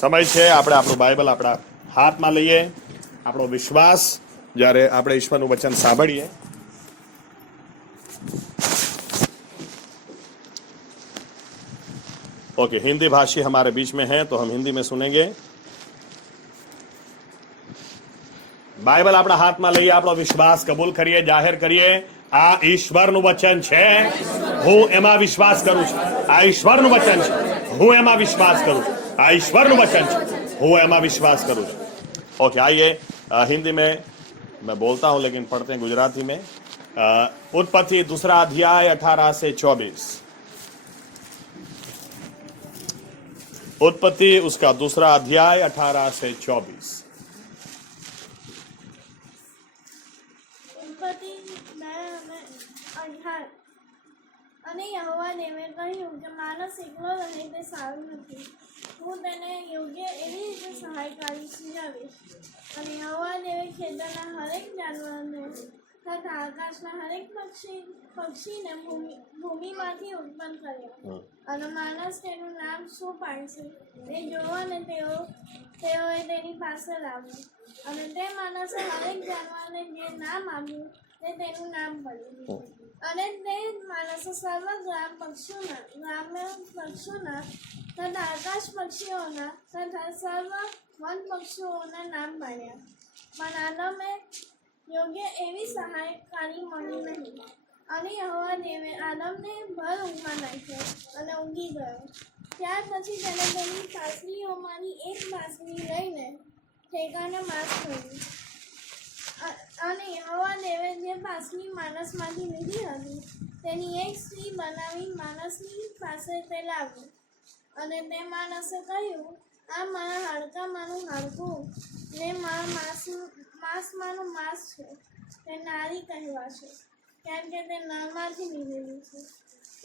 સમય છે આપણે આપણું બાઇબલ આપણા હાથમાં લઈએ, આપણો વિશ્વાસ જ્યારે આપણે ઈશ્વરનું વચન સાંભળીએ ओके हिंदी भाषी हमारे बीच में है तो हम हिंदी में सुनेंगे। बाइबल अपना हाथ में लइए, આપણો વિશ્વાસ કબૂલ કરીએ, જાહેર કરીએ આ ઈશ્વરનું વચન છે, હું એમાં વિશ્વાસ કરું છું। આ ઈશ્વરનું વચન છે, હું એમાં વિશ્વાસ કરું છું। આ ઈશ્વરનું વચન છે, હું એમાં વિશ્વાસ કરું છું। ओके आइए हिंदी में मैं बोलता हूं लेकिन पढ़ते हैं गुजराती में। उत्पत्ति 2 अध्याय 18 से 24। उत्पत्ति उसका 2 अध्याय 18 से 24। અને યહોવા દેવે કહ્યું કે માણસ એકલો રહે તે સારું નથી, હું તેને યોગ્ય એવી રીતે સહાયકારી સિંજાવીશ। અને યહોવા દેવે ખેતરના હરેક જાનવરને તથા આકાશના હરેક પક્ષીને ભૂમિમાંથી ઉત્પન્ન કર્યા, અને માણસ તેનું નામ શું પાડશે તે જોવાને તેઓએ તેની પાસે લાવ્યું। અને તે માણસે હરેક જાનવરને જે નામ આપ્યું તે તેનું નામ પડ્યું। અને તે માણસે સર્વ ગ્રામ્ય પક્ષીઓના તથા આકાશ પક્ષીઓના તથા સર્વ વન પક્ષીઓના નામ પાડ્યા, પણ આદમે યોગ્ય એવી સહાયકારી મળી નહીં। અને યહોવા દેવે આદમને ભર ઊંઘમાં નાખ્યો અને ઊંઘી ગયો। ત્યાર પછી તેને તેની પાસળીઓમાંની એક પાસળી લઈને ઠેકાણે માસ કર્યું। અને યહોવા દેવે જે પાસળી માણસમાંથી લીધી હતી તેની એક સ્ત્રી બનાવી માણસની પાસે તે લાવ્યું। અને તે માણસે કહ્યું, આ મારા હાડકામાંનું હાડકું ને મારા માંસમાંનું માંસ છે, તે નારી કહેવાશે, કેમ કે તે નરમાંથી લીધેલું છે।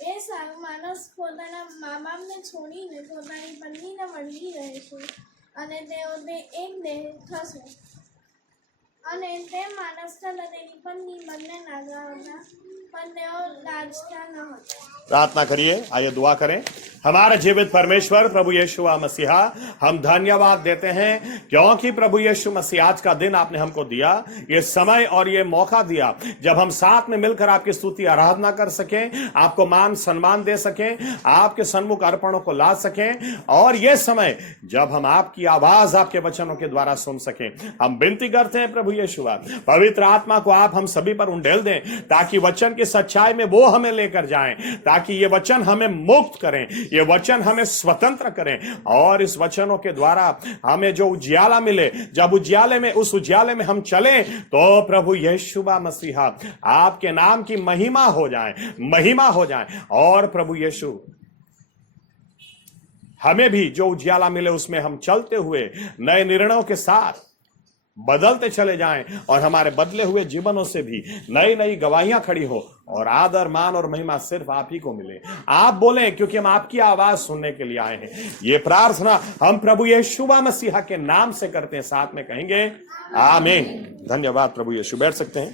એ સારું માણસ પોતાના મા બાપને છોડીને પોતાની પત્નીને વળગી રહેશે, અને તેઓ તે એક દેહ થશે। અને તે માણસ તથા તેની પત્ની બંને નાગા હતા, પણ તેઓ લાજતા ન હતા। प्रार्थना करिए, आइए दुआ करें। हमारे जीवित परमेश्वर प्रभु यीशु मसीहा, हम धन्यवाद देते हैं क्योंकि प्रभु यीशु मसीह आज का दिन आपने हमको दिया, ये समय और ये मौका दिया जब हम साथ में मिलकर आपकी स्तुति आराधना कर सकें, आपको मान सम्मान दे सकें, आपके सन्मुख अर्पणों को ला सकें, और ये समय जब हम आपकी आवाज आपके वचनों के द्वारा सुन सकें। हम विनती करते हैं प्रभु यीशु, पवित्र आत्मा को आप हम सभी पर उंडेल दें ताकि वचन की सच्चाई में वो हमें लेकर जाएं, ताकि ये वचन हमें मुक्त करें, ये वचन हमें स्वतंत्र करें, और इस वचनों के द्वारा हमें जो उजियाला मिले, जब उजियाले में उस उजियाले में हम चलें तो प्रभु यीशु मसीहा आपके नाम की महिमा हो जाए। और प्रभु यीशु हमें भी जो उजियाला मिले उसमें हम चलते हुए नए निर्णयों के साथ बदलते चले जाएं, और हमारे बदले हुए जीवनों से भी नई नई गवाहियां खड़ी हो, और आदर मान और महिमा सिर्फ आप ही को मिले। आप बोलें क्योंकि हम आपकी आवाज सुनने के लिए आए हैं। ये प्रार्थना हम प्रभु यीशु मसीहा के नाम से करते हैं, साथ में कहेंगे आमीन। धन्यवाद प्रभु यीशु। बैठ सकते हैं।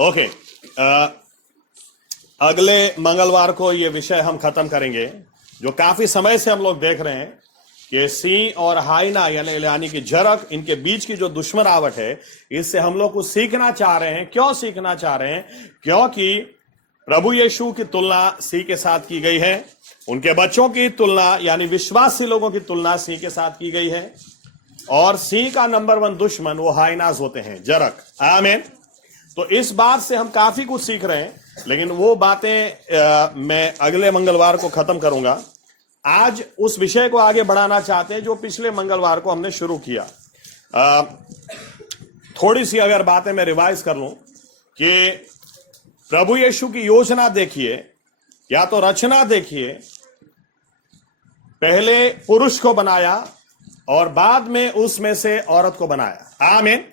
ओके अगले मंगलवार को ये विषय हम खत्म करेंगे जो काफी समय से हम लोग देख रहे हैं कि सिंह और हाइना यानी कि जरक, इनके बीच की जो दुश्मनावट है, इससे हम लोग कुछ सीखना चाह रहे हैं। क्यों सीखना चाह रहे हैं? क्योंकि प्रभु यीशु की तुलना सिंह के साथ की गई है, उनके बच्चों की तुलना यानी विश्वासी लोगों की तुलना सिंह के साथ की गई है, और सिंह का नंबर 1 दुश्मन वो हाइनाज होते हैं, जरक। आमीन। तो इस बात से हम काफी कुछ सीख रहे हैं, लेकिन वो बातें मैं अगले मंगलवार को खत्म करूंगा। आज उस विषय को आगे बढ़ाना चाहते हैं जो पिछले मंगलवार को हमने शुरू किया। थोड़ी सी अगर बातें मैं रिवाइज कर लूं कि प्रभु यीशु की योजना देखिए या तो रचना देखिए, पहले पुरुष को बनाया और बाद में उसमें से औरत को बनाया। आमीन।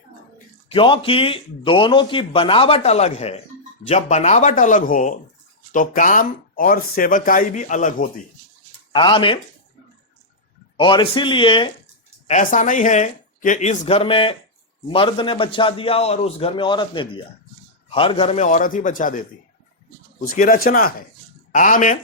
क्योंकि दोनों की बनावट अलग है। जब बनावट अलग हो तो काम और सेवकाई भी अलग होती। आमीन। और इसीलिए ऐसा नहीं है कि इस घर में मर्द ने बच्चा दिया और उस घर में औरत ने दिया। हर घर में औरत ही बच्चा देती, उसकी रचना है। आमीन।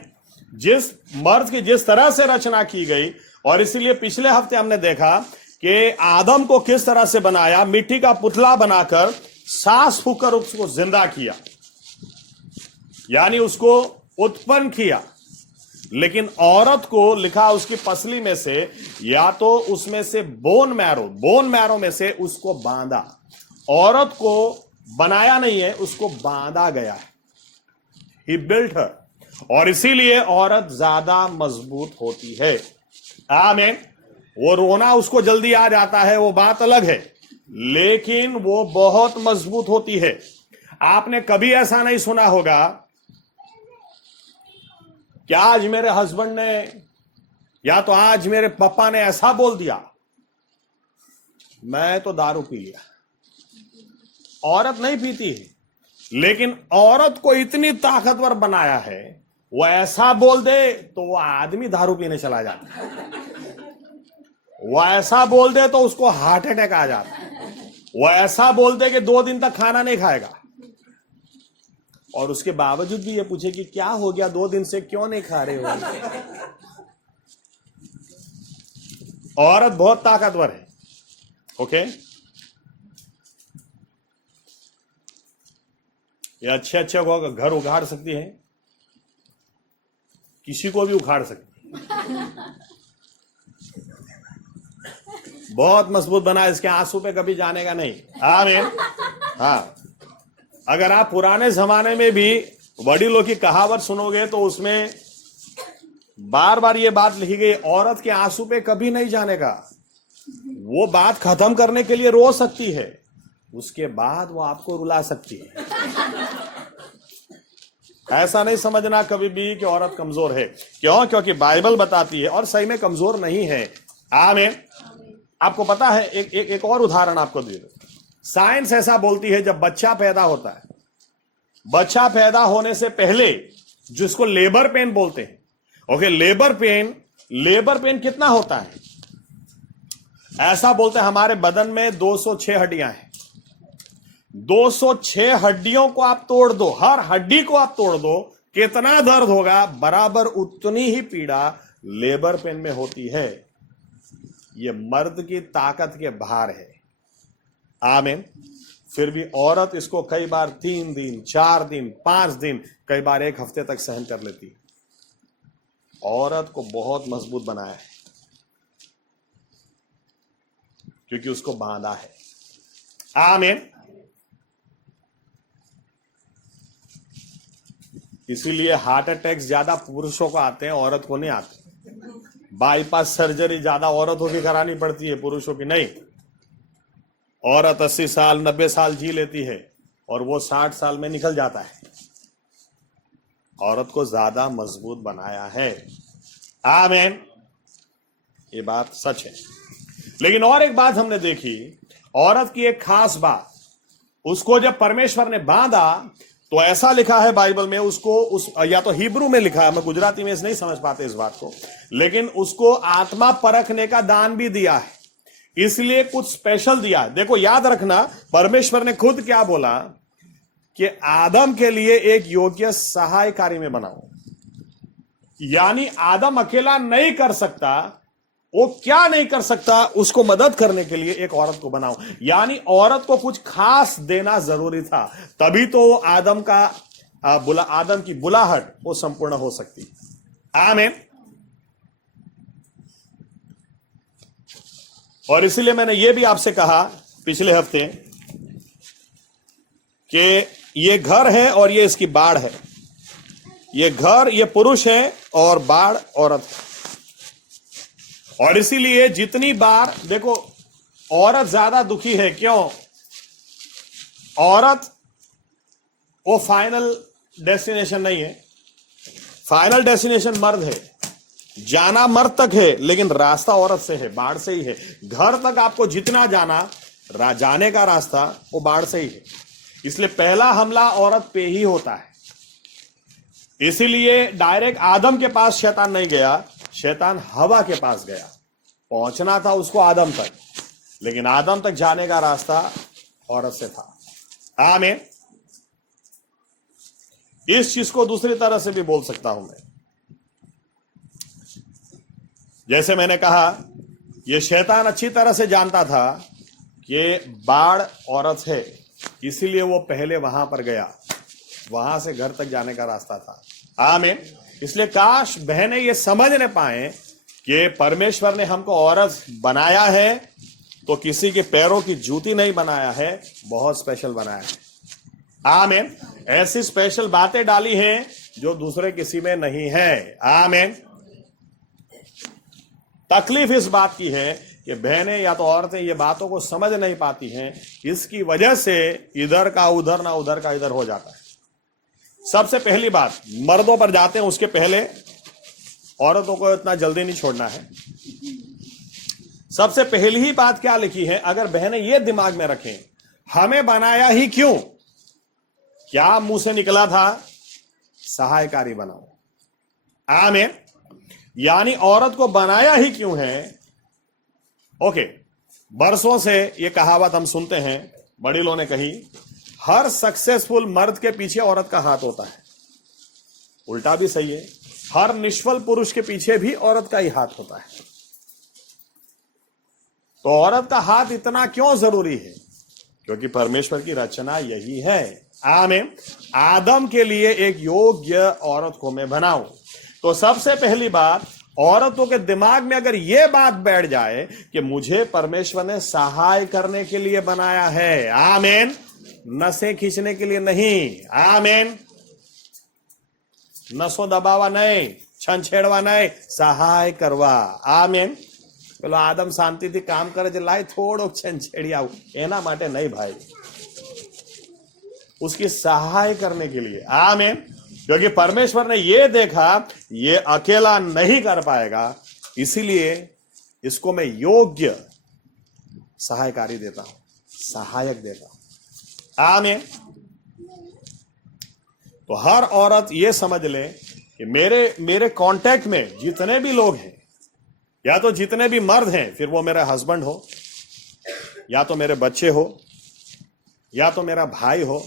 जिस मर्द की जिस तरह से रचना की गई, और इसीलिए पिछले हफ्ते हमने देखा कि आदम को किस तरह से बनाया, मिट्टी का पुतला बनाकर सांस फूंककर उसको जिंदा किया, यानी उसको उत्पन्न किया। लेकिन औरत को लिखा उसकी पसली में से, या तो उसमें से बोन मैरो में से उसको बांधा। औरत को बनाया नहीं है, उसको बांधा गया है। ही बिल्ट हर, और इसीलिए औरत ज्यादा मजबूत होती है। आमीन। वो रोना उसको जल्दी आ जाता है, वो बात अलग है, लेकिन वो बहुत मजबूत होती है। आपने कभी ऐसा नहीं सुना होगा कि आज मेरे हस्बैंड ने या तो आज मेरे पापा ने ऐसा बोल दिया, मैं तो दारू पी लिया। औरत नहीं पीती है, लेकिन औरत को इतनी ताकतवर बनाया है, वो ऐसा बोल दे तो वो आदमी दारू पीने चला जाता है। वो ऐसा बोल दे तो उसको हार्ट अटैक आ जाता है। वो ऐसा बोल दे कि 2 दिन तक खाना नहीं खाएगा, और उसके बावजूद भी ये पूछे कि क्या हो गया, 2 दिन से क्यों नहीं खा रहे हो। औरत बहुत ताकतवर है। ओके, ये अच्छे को घर उखाड़ सकती है, किसी को भी उखाड़ सकती है। बहुत मजबूत बना, इसके आंसू पे कभी जाने का नहीं। आमीन। हाँ, अगर आप पुराने जमाने में भी वडीलों की कहावत सुनोगे तो उसमें बार बार ये बात लिखी गई, औरत के आंसू पे कभी नहीं जाने का। वो बात खत्म करने के लिए रो सकती है, उसके बाद वो आपको रुला सकती है। ऐसा नहीं समझना कभी भी कि औरत कमजोर है। क्यों? क्योंकि बाइबल बताती है, और सही में कमजोर नहीं है। आमीन। आपको पता है, एक और उदाहरण आपको दे दो। साइंस ऐसा बोलती है, जब बच्चा पैदा होता है, बच्चा पैदा होने से पहले जिसको लेबर पेन बोलते हैं, ओके, लेबर पेन कितना होता है? ऐसा बोलते हैं हमारे बदन में 206 हड्डियां हैं। 206 हड्डियों को आप तोड़ दो, हर हड्डी को आप तोड़ दो, कितना दर्द होगा? बराबर उतनी ही पीड़ा लेबर पेन में होती है। ये मर्द की ताकत के बाहर है। आमीन। फिर भी औरत इसको कई बार 3 दिन, 4 दिन, 5 दिन, कई बार 1 हफ्ते तक सहन कर लेती है। औरत को बहुत मजबूत बनाया है, क्योंकि उसको बांधा है। आमीन। इसीलिए हार्ट अटैक ज्यादा पुरुषों को आते हैं, औरत को नहीं आते। बाईपास सर्जरी ज्यादा औरतों की करानी पड़ती है, पुरुषों की नहीं। औरत 80 साल 90 साल जी लेती है, और वो 60 साल में निकल जाता है। औरत को ज्यादा मजबूत बनाया है। आमीन। ये बात सच है। लेकिन और एक बात हमने देखी, औरत की एक खास बात, उसको जब परमेश्वर ने बांधा तो ऐसा लिखा है बाइबल में, उसको या तो हिब्रू में लिखा है, मैं गुजराती में नहीं समझ पाते इस बात को, लेकिन उसको आत्मा परखने का दान भी दिया है। इसलिए कुछ स्पेशल दिया है। देखो, याद रखना, परमेश्वर ने खुद क्या बोला कि आदम के लिए एक योग्य सहायकारी में बनाओ। यानी आदम अकेला नहीं कर सकता। वो क्या नहीं कर सकता, उसको मदद करने के लिए एक औरत को बनाओ। यानी औरत को कुछ खास देना जरूरी था, तभी तो आदम की बुलाहट वो संपूर्ण हो सकती। आमीन। और इसीलिए मैंने ये भी आपसे कहा पिछले हफ्ते कि ये घर है और ये इसकी बाढ़ है। ये घर, ये पुरुष है, और बाढ़ औरत है। और इसीलिए जितनी बार देखो, औरत ज्यादा दुखी है। क्यों? औरत वो फाइनल डेस्टिनेशन नहीं है। फाइनल डेस्टिनेशन मर्द है, जाना मर्द तक है, लेकिन रास्ता औरत से है, बाढ़ से ही है। घर तक आपको जितना जाने का रास्ता वो बाढ़ से ही है। इसलिए पहला हमला औरत पे ही होता है। इसीलिए डायरेक्ट आदम के पास शैतान नहीं गया, शैतान हवा के पास गया। पहुंचना था उसको आदम तक, लेकिन आदम तक जाने का रास्ता औरत से था। आमीन। इस चीज को दूसरी तरह से भी बोल सकता हूं मैं। जैसे मैंने कहा, यह शैतान अच्छी तरह से जानता था कि बाढ़ औरत है, इसीलिए वो पहले वहां पर गया, वहां से घर तक जाने का रास्ता था। आमीन। इसलिए काश बहनें ये समझ न पाए कि परमेश्वर ने हमको औरत बनाया है तो किसी के पैरों की जूती नहीं बनाया है, बहुत स्पेशल बनाया है। आमीन। ऐसी स्पेशल बातें डाली हैं जो दूसरे किसी में नहीं है। आमीन। तकलीफ इस बात की है कि बहनें या तो औरतें ये बातों को समझ नहीं पाती हैं, इसकी वजह से इधर का उधर ना उधर का इधर हो जाता है। सबसे पहली बात, मर्दों पर जाते हैं, उसके पहले औरतों को इतना जल्दी नहीं छोड़ना है। सबसे पहली ही बात क्या लिखी है, अगर बहनें ये दिमाग में रखें, हमें बनाया ही क्यों? क्या मुंह से निकला था? सहायकारी बनाओ। आमीन। यानी औरत को बनाया ही क्यों है? ओके, बरसों से ये कहावत हम सुनते हैं, बड़ीलों ने कही, हर सक्सेसफुल मर्द के पीछे औरत का हाथ होता है। उल्टा भी सही है, हर निष्फल पुरुष के पीछे भी औरत का ही हाथ होता है। तो औरत का हाथ इतना क्यों जरूरी है? क्योंकि परमेश्वर की रचना यही है। आमीन। आदम के लिए एक योग्य औरत को मैं बनाऊं। तो सबसे पहली बात, औरतों के दिमाग में अगर यह बात बैठ जाए कि मुझे परमेश्वर ने सहाय करने के लिए बनाया है। आमीन। नसें खींचने के लिए नहीं। आमीन। नसों दबावा नहीं, छेड़वा नहीं, सहाय करवा। आमीन। પેલો આદમ શાંતિથી કામ કરે છે, લાય થોડોક છેડી આવું, એના માટે નહીં ભાઈ, उसकी सहाय करने के लिए। आमीन। क्योंकि परमेश्वर ने यह देखा ये अकेला नहीं कर पाएगा, इसीलिए इसको मैं योग्य सहायकारी देता हूं, सहायक देता हूं। आमीन। तो हर औरत ये समझ ले कि मेरे कांटेक्ट में जितने भी लोग हैं, या तो जितने भी मर्द हैं, फिर वो मेरा हस्बैंड हो, या तो मेरे बच्चे हो, या तो मेरा भाई हो,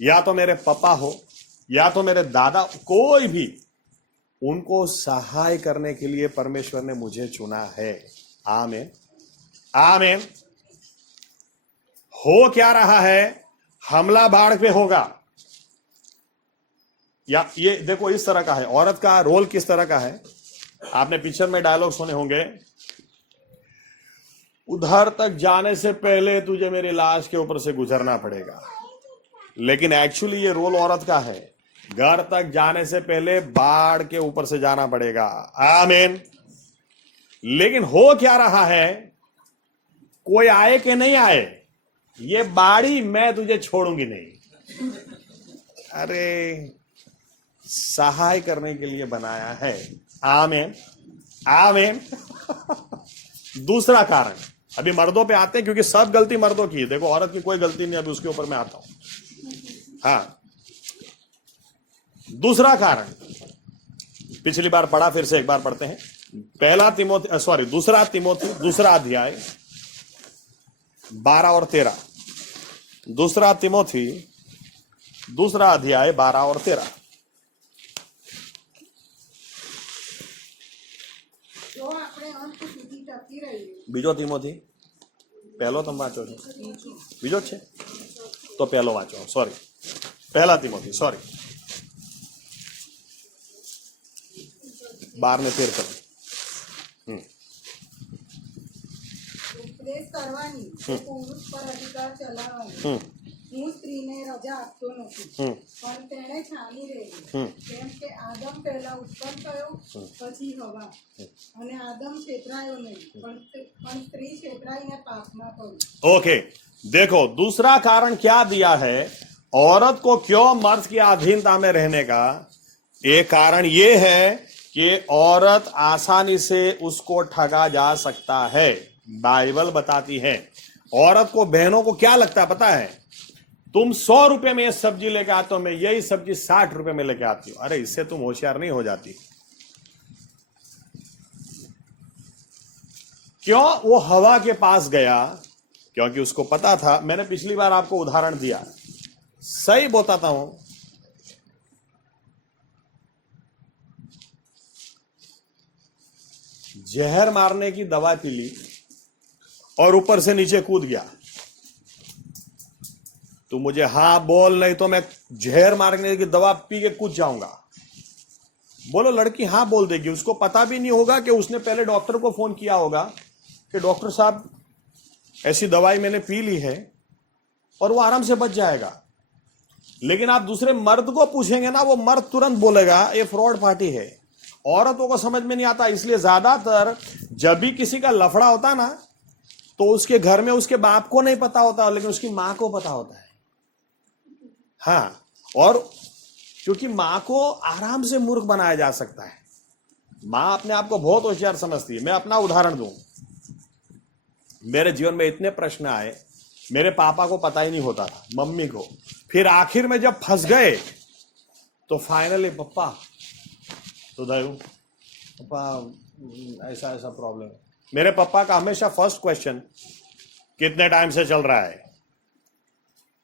या तो मेरे पापा हो, या तो मेरे दादा, कोई भी, उनको सहाय करने के लिए परमेश्वर ने मुझे चुना है। आमीन। आमीन। हो क्या रहा है? हमला बाढ़ पे होगा, या ये देखो इस तरह का है। औरत का रोल किस तरह का है? आपने पिक्चर में डायलॉग सुने होंगे, उधर तक जाने से पहले तुझे मेरी लाश के ऊपर से गुजरना पड़ेगा। लेकिन एक्चुअली ये रोल औरत का है, घर तक जाने से पहले बाढ़ के ऊपर से जाना पड़ेगा। आमीन। लेकिन हो क्या रहा है, कोई आए कि नहीं आए, ये बाड़ी मैं तुझे छोड़ूंगी नहीं। अरे, सहाय करने के लिए बनाया है। आमीन। आमीन। दूसरा कारण, अभी मर्दों पे आते हैं, क्योंकि सब गलती मर्दों की है। देखो, औरत की कोई गलती नहीं, अभी उसके ऊपर मैं आता हूं। हाँ, दूसरा कारण पिछली बार पढ़ा, फिर से एक बार पढ़ते हैं। दूसरा तिमोथी दूसरा अध्याय 12 और 13। दूसरा तिमोथी दूसरा अध्याय 12 और 13। बीजो तिमोथी पहलो तम वाँचो छो, बीजो छे तो पहलो वाँचो, सॉरी, पहला तिमोथी, सॉरी, 12 ને 13 करो। ઉપદેશ કરવાની, પુરુષ પર અધિકાર ચલાવવાની, હું સ્ત્રીને રજા આપતો નથી, પણ તેણે છાની રહેલી, કેમ કે આદમ પહેલા ઉત્પન્ન થયો, પછી હવા, અને આદમ છેતરાયો નહીં, પણ સ્ત્રી છેતરાઈને પાપમાં પડી। ओके, देखो दूसरा कारण क्या दिया है औरत को क्यों मर्द की अधीनता में रहने का। एक कारण ये है कि औरत आसानी से उसको ठगा जा सकता है। बाइबल बताती है, औरत को, बहनों को क्या लगता है पता है, तुम 100 रुपए में ये सब्जी लेके आते हो, मैं यही सब्जी 60 रुपए में लेके आती हूं। अरे, इससे तुम होशियार नहीं हो जाती। क्यों वो हवा के पास गया? क्योंकि उसको पता था, मैंने पिछली बार आपको उदाहरण दिया, सही बताता हूं, जहर मारने की दवा पी ली और ऊपर से नीचे कूद गया। तो मुझे हाँ बोल, नहीं तो मैं जहर मारने की दवा पी के कूद जाऊंगा। बोलो, लड़की हाँ बोल देगी। उसको पता भी नहीं होगा कि उसने पहले डॉक्टर को फोन किया होगा कि डॉक्टर साहब ऐसी दवाई मैंने पी ली है, और वो आराम से बच जाएगा। लेकिन आप दूसरे मर्द को पूछेंगे ना, वो मर्द तुरंत बोलेगा ये फ्रॉड पार्टी है। औरतों को समझ में नहीं आता, इसलिए ज्यादातर जब भी किसी का लफड़ा होता ना, तो उसके घर में उसके बाप को नहीं पता होता, लेकिन उसकी मां को पता होता है। हाँ, और क्योंकि मां को आराम से मूर्ख बनाया जा सकता है। मां अपने आप को बहुत होशियार समझती है। मैं अपना उदाहरण दूं, मेरे जीवन में इतने प्रश्न आए, मेरे पापा को पता ही नहीं होता था, मम्मी को। फिर आखिर में जब फंस गए तो फाइनली पप्पा, तो दयालु पापा ऐसा ऐसा प्रॉब्लम है। मेरे पापा का हमेशा फर्स्ट क्वेश्चन, कितने टाइम से चल रहा है?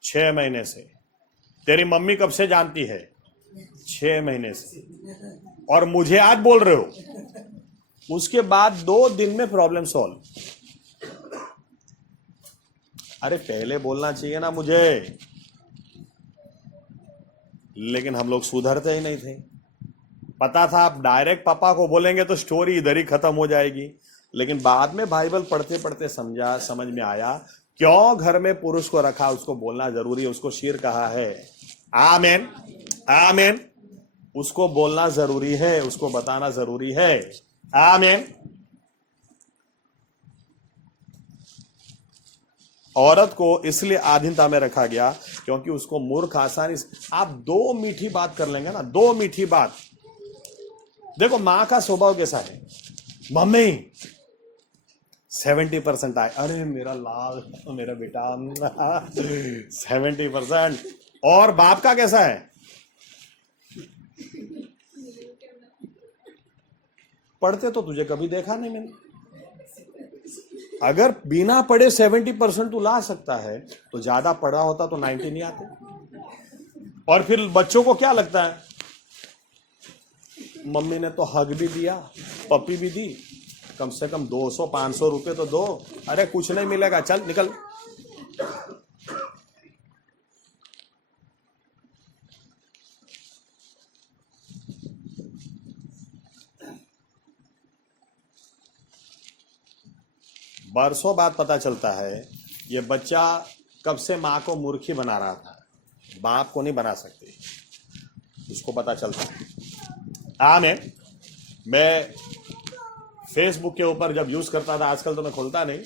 6 महीने से। तेरी मम्मी कब से जानती है? 6 महीने से। और मुझे आज बोल रहे हो? उसके बाद 2 दिन में प्रॉब्लम सॉल्व। अरे पहले बोलना चाहिए ना मुझे, लेकिन हम लोग सुधरते ही नहीं थे। पता था आप डायरेक्ट पापा को बोलेंगे तो स्टोरी इधर ही खत्म हो जाएगी। लेकिन बाद में बाइबल पढ़ते पढ़ते समझ में आया, क्यों घर में पुरुष को रखा, उसको बोलना जरूरी है। उसको शीर कहा है। आमीन, आमीन। उसको बोलना जरूरी है, उसको बताना जरूरी है। आमीन। औरत को इसलिए अधीनता में रखा गया क्योंकि उसको मूर्ख आसानी से, आप 2 मीठी बात कर लेंगे ना, 2 मीठी बात। देखो मां का स्वभाव कैसा है, मम्मी 70% आए, अरे मेरा लाल, मेरा बेटा 70%। और बाप का कैसा है? पढ़ते तो तुझे कभी देखा नहीं मैंने। अगर बिना पढ़े 70% तू ला सकता है, तो ज्यादा पढ़ा होता तो 90 नहीं आते। और फिर बच्चों को क्या लगता है, मम्मी ने तो हग भी दिया, पप्पी भी दी, कम से कम 200-500 रुपए तो दो। अरे कुछ नहीं मिलेगा, चल निकल। बरसों बाद पता चलता है ये बच्चा कब से मां को मूर्खी बना रहा था, बाप को नहीं बना सकते, उसको पता चलता है। आमीन। मैं फेसबुक के ऊपर जब यूज करता था, आजकल तो मैं खोलता नहीं,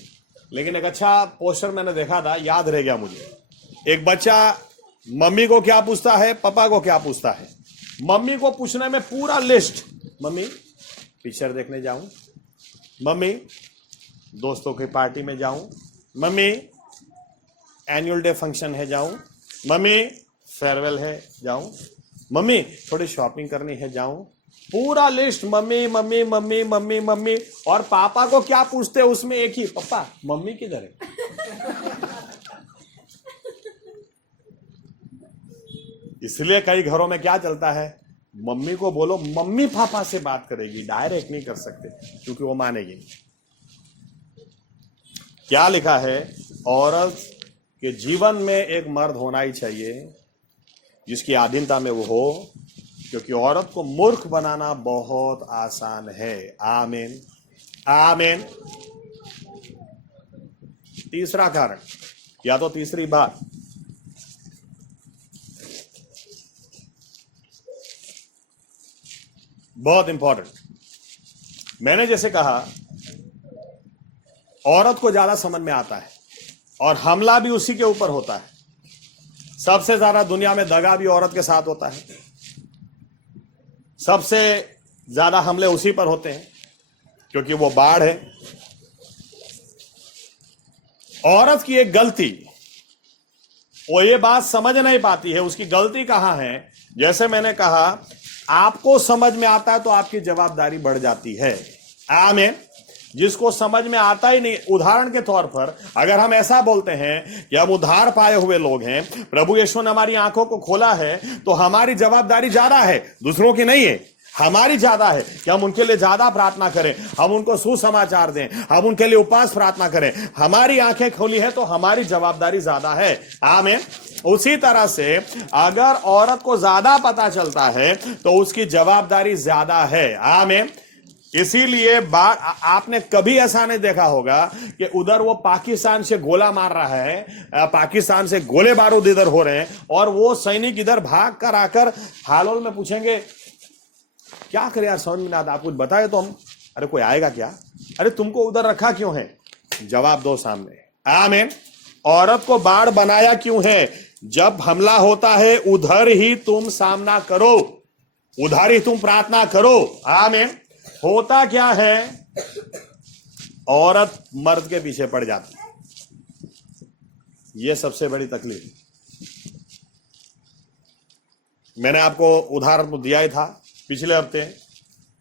लेकिन एक अच्छा पोस्टर मैंने देखा था, याद रह गया मुझे। एक बच्चा मम्मी को क्या पूछता है, पापा को क्या पूछता है। मम्मी को पूछने में पूरा लिस्ट, मम्मी पिक्चर देखने जाऊं, मम्मी दोस्तों की पार्टी में जाऊं, मम्मी एनुअल डे फंक्शन है जाऊं, मम्मी फेयरवेल है जाऊं, मम्मी थोड़ी शॉपिंग करनी है जाऊं। पूरा list, mummy mummy mummy mummy mummy. और पापा को क्या पूछते उसमें एक ही, पापा मम्मी किधर है? इसलिए कई घरों में क्या चलता है, मम्मी को बोलो मम्मी पापा से बात करेगी, डायरेक्ट नहीं कर सकते क्योंकि वो मानेगी नहीं। क्या लिखा है, औरत के जीवन में एक मर्द होना ही चाहिए जिसकी अधीनता में वो हो, क्योंकि औरत को मूर्ख बनाना बहुत आसान है। आमीन, आमीन। तीसरा कारण या तो तीसरी बात, बहुत इंपॉर्टेंट, मैंने जैसे कहा औरत को ज्यादा समझ में आता है और हमला भी उसी के ऊपर होता है। सबसे ज्यादा दुनिया में दगा भी औरत के साथ होता है, सबसे ज्यादा हमले उसी पर होते हैं क्योंकि वो बाढ़ है। औरत की एक गलती, वो ये बात समझ नहीं पाती है उसकी गलती कहां है। जैसे मैंने कहा, आपको समझ में आता है तो आपकी जवाबदारी बढ़ जाती है। आमीन। जिसको समझ में आता ही नहीं। उदाहरण के तौर पर अगर हम ऐसा बोलते हैं कि हम उद्धार पाए हुए लोग हैं, प्रभु यीशु ने हमारी आंखों को खोला है, तो हमारी जवाबदारी ज्यादा है, दूसरों की नहीं है, हमारी ज्यादा है कि हम उनके लिए ज्यादा प्रार्थना करें, हम उनको सुसमाचार दें, हम उनके लिए उपवास प्रार्थना करें। हमारी आंखें खोली है तो हमारी जवाबदारी ज्यादा है। आमीन। उसी तरह से अगर औरत को ज्यादा पता चलता है तो उसकी जवाबदारी ज्यादा है। आमीन। इसीलिए आपने कभी ऐसा नहीं देखा होगा कि उधर वो पाकिस्तान से गोला मार रहा है, पाकिस्तान से गोले बारूद इधर हो रहे हैं, और वो सैनिक इधर भाग कर आकर हालोल में पूछेंगे क्या करे यार, समझ में ना आता, आप कुछ बताए तो हम, अरे कोई आएगा क्या, अरे तुमको उधर रखा क्यों है, जवाब दो सामने। आमीन। औरत को बाढ़ बनाया क्यों है? जब हमला होता है उधर ही तुम सामना करो, उधर ही तुम प्रार्थना करो। आमीन। होता क्या है, औरत मर्द के पीछे पड़ जाती है, यह सबसे बड़ी तकलीफ। मैंने आपको उदाहरण दिया ही था पिछले हफ्ते।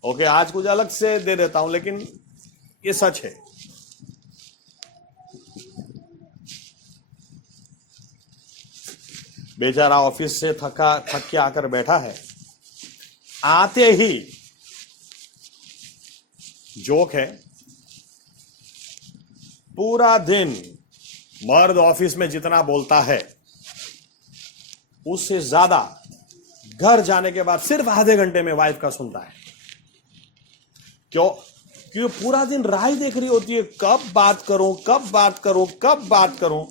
ओके, आज कुछ अलग से दे देता हूं, लेकिन ये सच है। बेचारा ऑफिस से थक के आकर बैठा है, आते ही जोक है, पूरा दिन मर्द ऑफिस में जितना बोलता है उससे ज्यादा घर जाने के बाद सिर्फ आधे घंटे में वाइफ का सुनता है। क्यों? क्योंकि पूरा दिन राह देख रही होती है, कब बात करूं, कब बात करूं, कब बात करूं,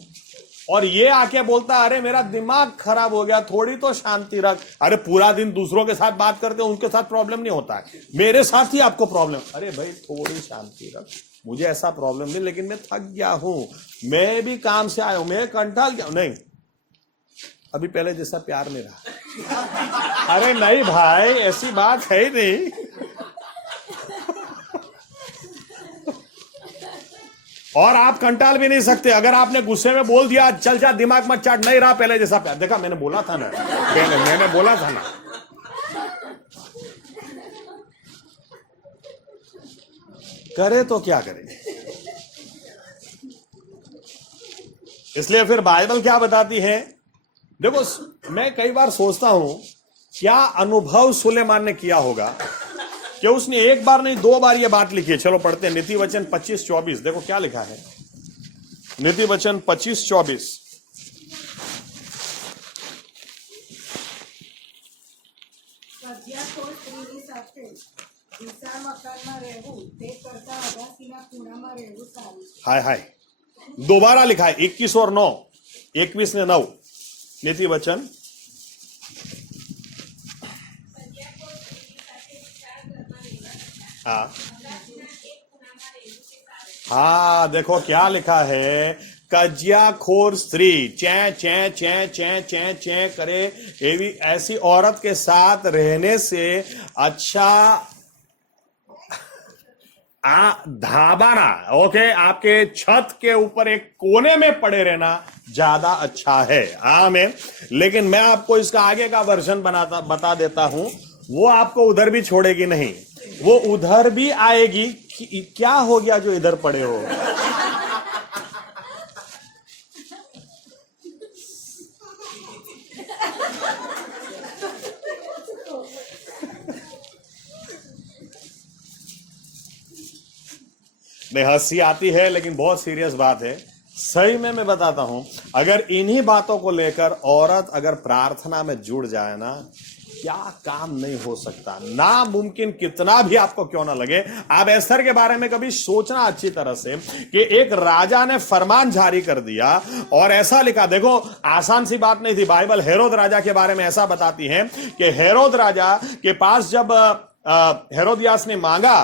और ये आके बोलता है अरे मेरा दिमाग खराब हो गया, थोड़ी तो शांति रख। अरे पूरा दिन दूसरों के साथ बात करते हो, उनके साथ प्रॉब्लम नहीं होता है, मेरे साथ ही आपको प्रॉब्लम। अरे भाई थोड़ी शांति रख, मुझे ऐसा प्रॉब्लम नहीं, लेकिन मैं थक गया हूं, मैं भी काम से आया हूं, मैं कंटाल गया हूं। नहीं, अभी पहले जैसा प्यार नहीं रहा। अरे नहीं भाई, ऐसी बात है ही नहीं। और आप कंटाल भी नहीं सकते। अगर आपने गुस्से में बोल दिया चल जा, दिमाग मत चाट, नहीं रहा पहले जैसा प्यार। देखा, मैंने बोला था ना, मैंने बोला था ना। करे तो क्या करे। इसलिए फिर बाइबल क्या बताती है? देखो, मैं कई बार सोचता हूं क्या अनुभव सुलेमान ने किया होगा कि उसने एक बार नहीं 2 बार ये बात लिखी है। चलो पढ़ते हैं नीति वचन 25:24। देखो क्या लिखा है, नीति वचन 25:24। કજિયાખોર સ્ત્રીની સાથે વિશાળ મકાનમાં રહેવું તે કરતા અગાસીના ખૂણામાં રહેવું સારું છે। हाय हाय, दोबारा लिखा है 21 और 9, 21 ने 9, नीति वचन। हाँ, देखो क्या लिखा है, कजियाखोर स्त्री चैं चैं चैं चैं चैं चैं करे, ऐसी औरत के साथ रहने से अच्छा धाबाना, ओके, आपके छत के ऊपर एक कोने में पड़े रहना ज्यादा अच्छा है। आमीन। लेकिन मैं आपको इसका आगे का वर्जन बता देता हूं, वो आपको उधर भी छोड़ेगी नहीं, वो उधर भी आएगी। क्या हो गया जो इधर पड़े हो? नहीं, हंसी आती है लेकिन बहुत सीरियस बात है। सही में मैं बताता हूं, अगर इन्हीं बातों को लेकर औरत अगर प्रार्थना में जुड़ जाए ना, क्या काम नहीं हो सकता। नामुमकिन कितना भी आपको क्यों ना लगे। आप एस्तर के बारे में कभी सोचना अच्छी तरह से कि एक राजा ने फरमान जारी कर दिया और ऐसा लिखा। देखो, आसान सी बात नहीं थी। बाइबल हेरोद राजा के बारे में ऐसा बताती है कि हेरोद राजा के पास जब हेरोदियास ने मांगा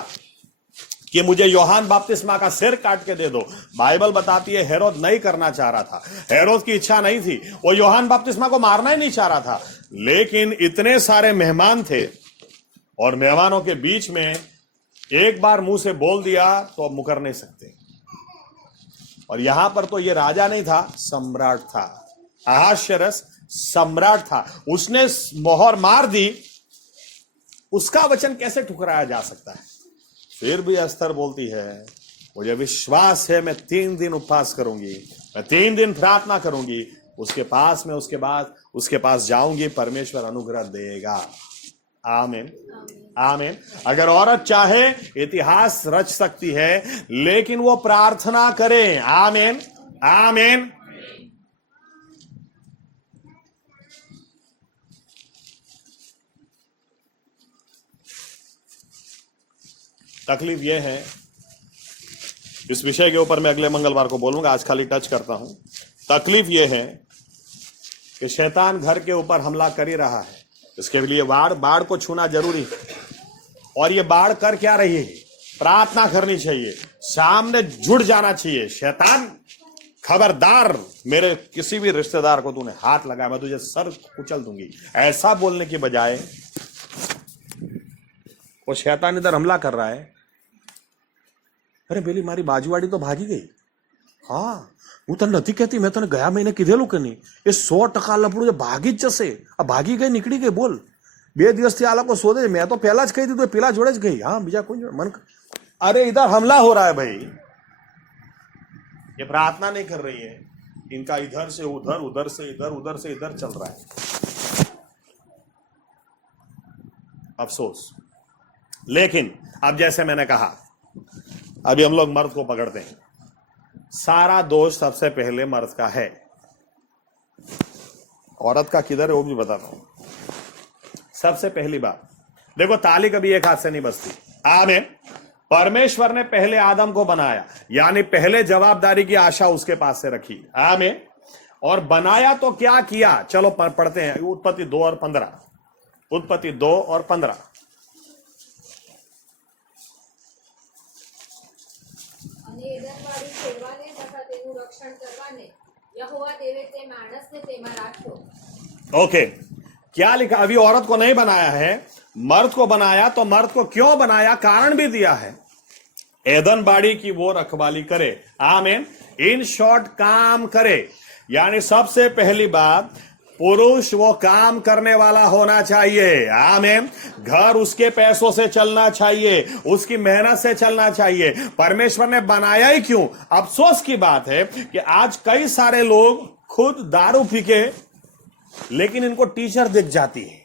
कि मुझे यूहन्ना बपतिस्मा का सिर काट के दे दो, बाइबल बताती है हेरोद नहीं करना चाह रहा था, हेरोद की इच्छा नहीं थी, वो यूहन्ना बपतिस्मा को मारना ही नहीं चाह रहा था। लेकिन इतने सारे मेहमान थे और मेहमानों के बीच में एक बार मुंह से बोल दिया तो अब मुकर नहीं सकते। और यहां पर तो ये राजा नहीं था, सम्राट था, अहाश्वेरोश सम्राट था। उसने मोहर मार दी, उसका वचन कैसे ठुकराया जा सकता है? फिर भी एस्तर बोलती है मुझे विश्वास है मैं 3 दिन उपवास करूंगी, मैं 3 दिन प्रार्थना करूंगी, उसके पास जाऊंगी, परमेश्वर अनुग्रह देगा। आमीन आमीन। अगर औरत चाहे इतिहास रच सकती है, लेकिन वो प्रार्थना करे। आमीन आमीन। तकलीफ यह है, इस विषय के ऊपर मैं अगले मंगलवार को बोलूंगा, आज खाली टच करता हूं। तकलीफ यह है कि शैतान घर के ऊपर हमला कर ही रहा है। इसके लिए बाढ़ को छूना जरूरी है। और ये बाढ़ कर क्या रही है? प्रार्थना करनी चाहिए, सामने जुड़ जाना चाहिए। शैतान खबरदार, मेरे किसी भी रिश्तेदार को तूने हाथ लगाया मैं तुझे सर कुचल दूंगी, ऐसा बोलने की बजाय वो शैतान इधर हमला कर रहा है। अरे बेली मारी बाजूवाड़ी तो भागी गई। हाँ, હું તને નથી કહેતી, મેં તને ગયા મહિને કીધેલું કે નહીં? એ 100% લફડું ભાગી જ જશે। આ ભાગી ગઈ, નીકળી ગઈ, બોલ। 2 દિવસથી આ લોકો શોધે, મેં તો પહેલા જ કહી દીધું, પેલા જોડે જ ગઈ। हाँ, બીજા कोई मन। अरे इधर हमला हो रहा है भाई, ये प्रार्थना नहीं कर रही है, इनका इधर से उधर, उधर से इधर, उधर से इधर चल रहा है। अफसोस। लेकिन अब जैसे मैंने कहा, अभी हम लोग मर्द को पकड़ते हैं। सारा दोष सबसे पहले मर्द का है, औरत का किधर है वो भी बताता हूं। सबसे पहली बात देखो, ताली कभी एक हाथ से नहीं बजती। आमीन। परमेश्वर ने पहले आदम को बनाया, यानी पहले जवाबदारी की आशा उसके पास से रखी। आमीन। और बनाया तो क्या किया, चलो पढ़ते हैं उत्पत्ति 2 और 15। उत्पत्ति 2 और 15। ओके, क्या लिखा? अभी औरत को नहीं बनाया है, मर्द को बनाया। तो मर्द को क्यों बनाया, कारण भी दिया है। एदन बाड़ी की वो रखवाली करे। आमीन। इन शॉर्ट काम करे, यानी सबसे पहली बात, पुरुष वो काम करने वाला होना चाहिए। आमीन। घर उसके पैसों से चलना चाहिए, उसकी मेहनत से चलना चाहिए। परमेश्वर ने बनाया ही क्यों? अफसोस की बात है कि आज कई सारे लोग खुद दारू पी के, लेकिन इनको टीचर दिख जाती है,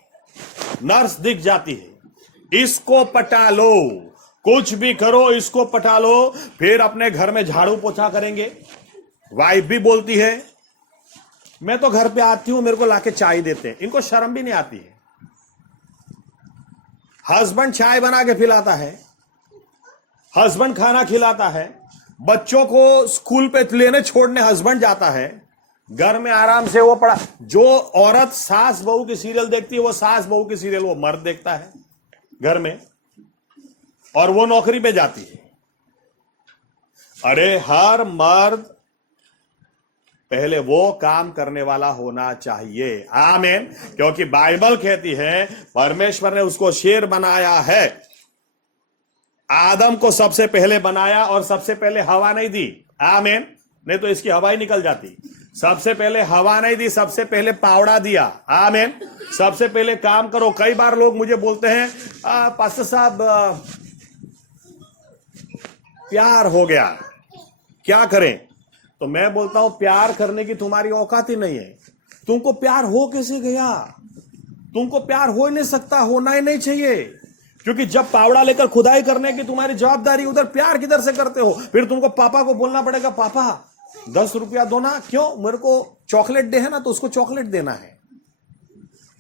नर्स दिख जाती है। इसको पटा लो, कुछ भी करो, इसको पटा लो, फिर अपने घर में झाड़ू पोछा करेंगे। वाइफ भी बोलती है, मैं तो घर पे आती हूं, मेरे को लाके चाय देते हैं। इनको शर्म भी नहीं आती है। हस्बैंड चाय बना के पिलाता है, हस्बैंड खाना खिलाता है, बच्चों को स्कूल पे लेने छोड़ने हस्बैंड जाता है, घर में आराम से वो पड़ा। जो औरत सास बहू की सीरियल देखती है, वो सास बहू की सीरियल वो मर्द देखता है घर में, और वो नौकरी पे जाती है। अरे हर मर्द पहले वो काम करने वाला होना चाहिए। आमीन। क्योंकि बाइबल कहती है परमेश्वर ने उसको शेर बनाया है। आदम को सबसे पहले बनाया और सबसे पहले हवा नहीं दी। आमीन। नहीं तो इसकी हवा ही निकल जाती। सबसे पहले हवा नहीं दी, सबसे पहले पावड़ा दिया। आमीन। सबसे पहले काम करो। कई बार लोग मुझे बोलते हैं, पास्टर साहब प्यार हो गया, क्या करें? तो मैं बोलता हूं, प्यार करने की तुम्हारी औकात ही नहीं है। तुमको प्यार हो कैसे गया? तुमको प्यार हो ही नहीं सकता, होना ही नहीं चाहिए। क्योंकि जब पावड़ा लेकर खुदाई करने की तुम्हारी जवाबदारी, उधर प्यार किधर से करते हो? फिर तुमको पापा को बोलना पड़ेगा, पापा 10 रुपया दो ना। क्यों? मेरे को चॉकलेट दे है ना, तो उसको चॉकलेट देना है।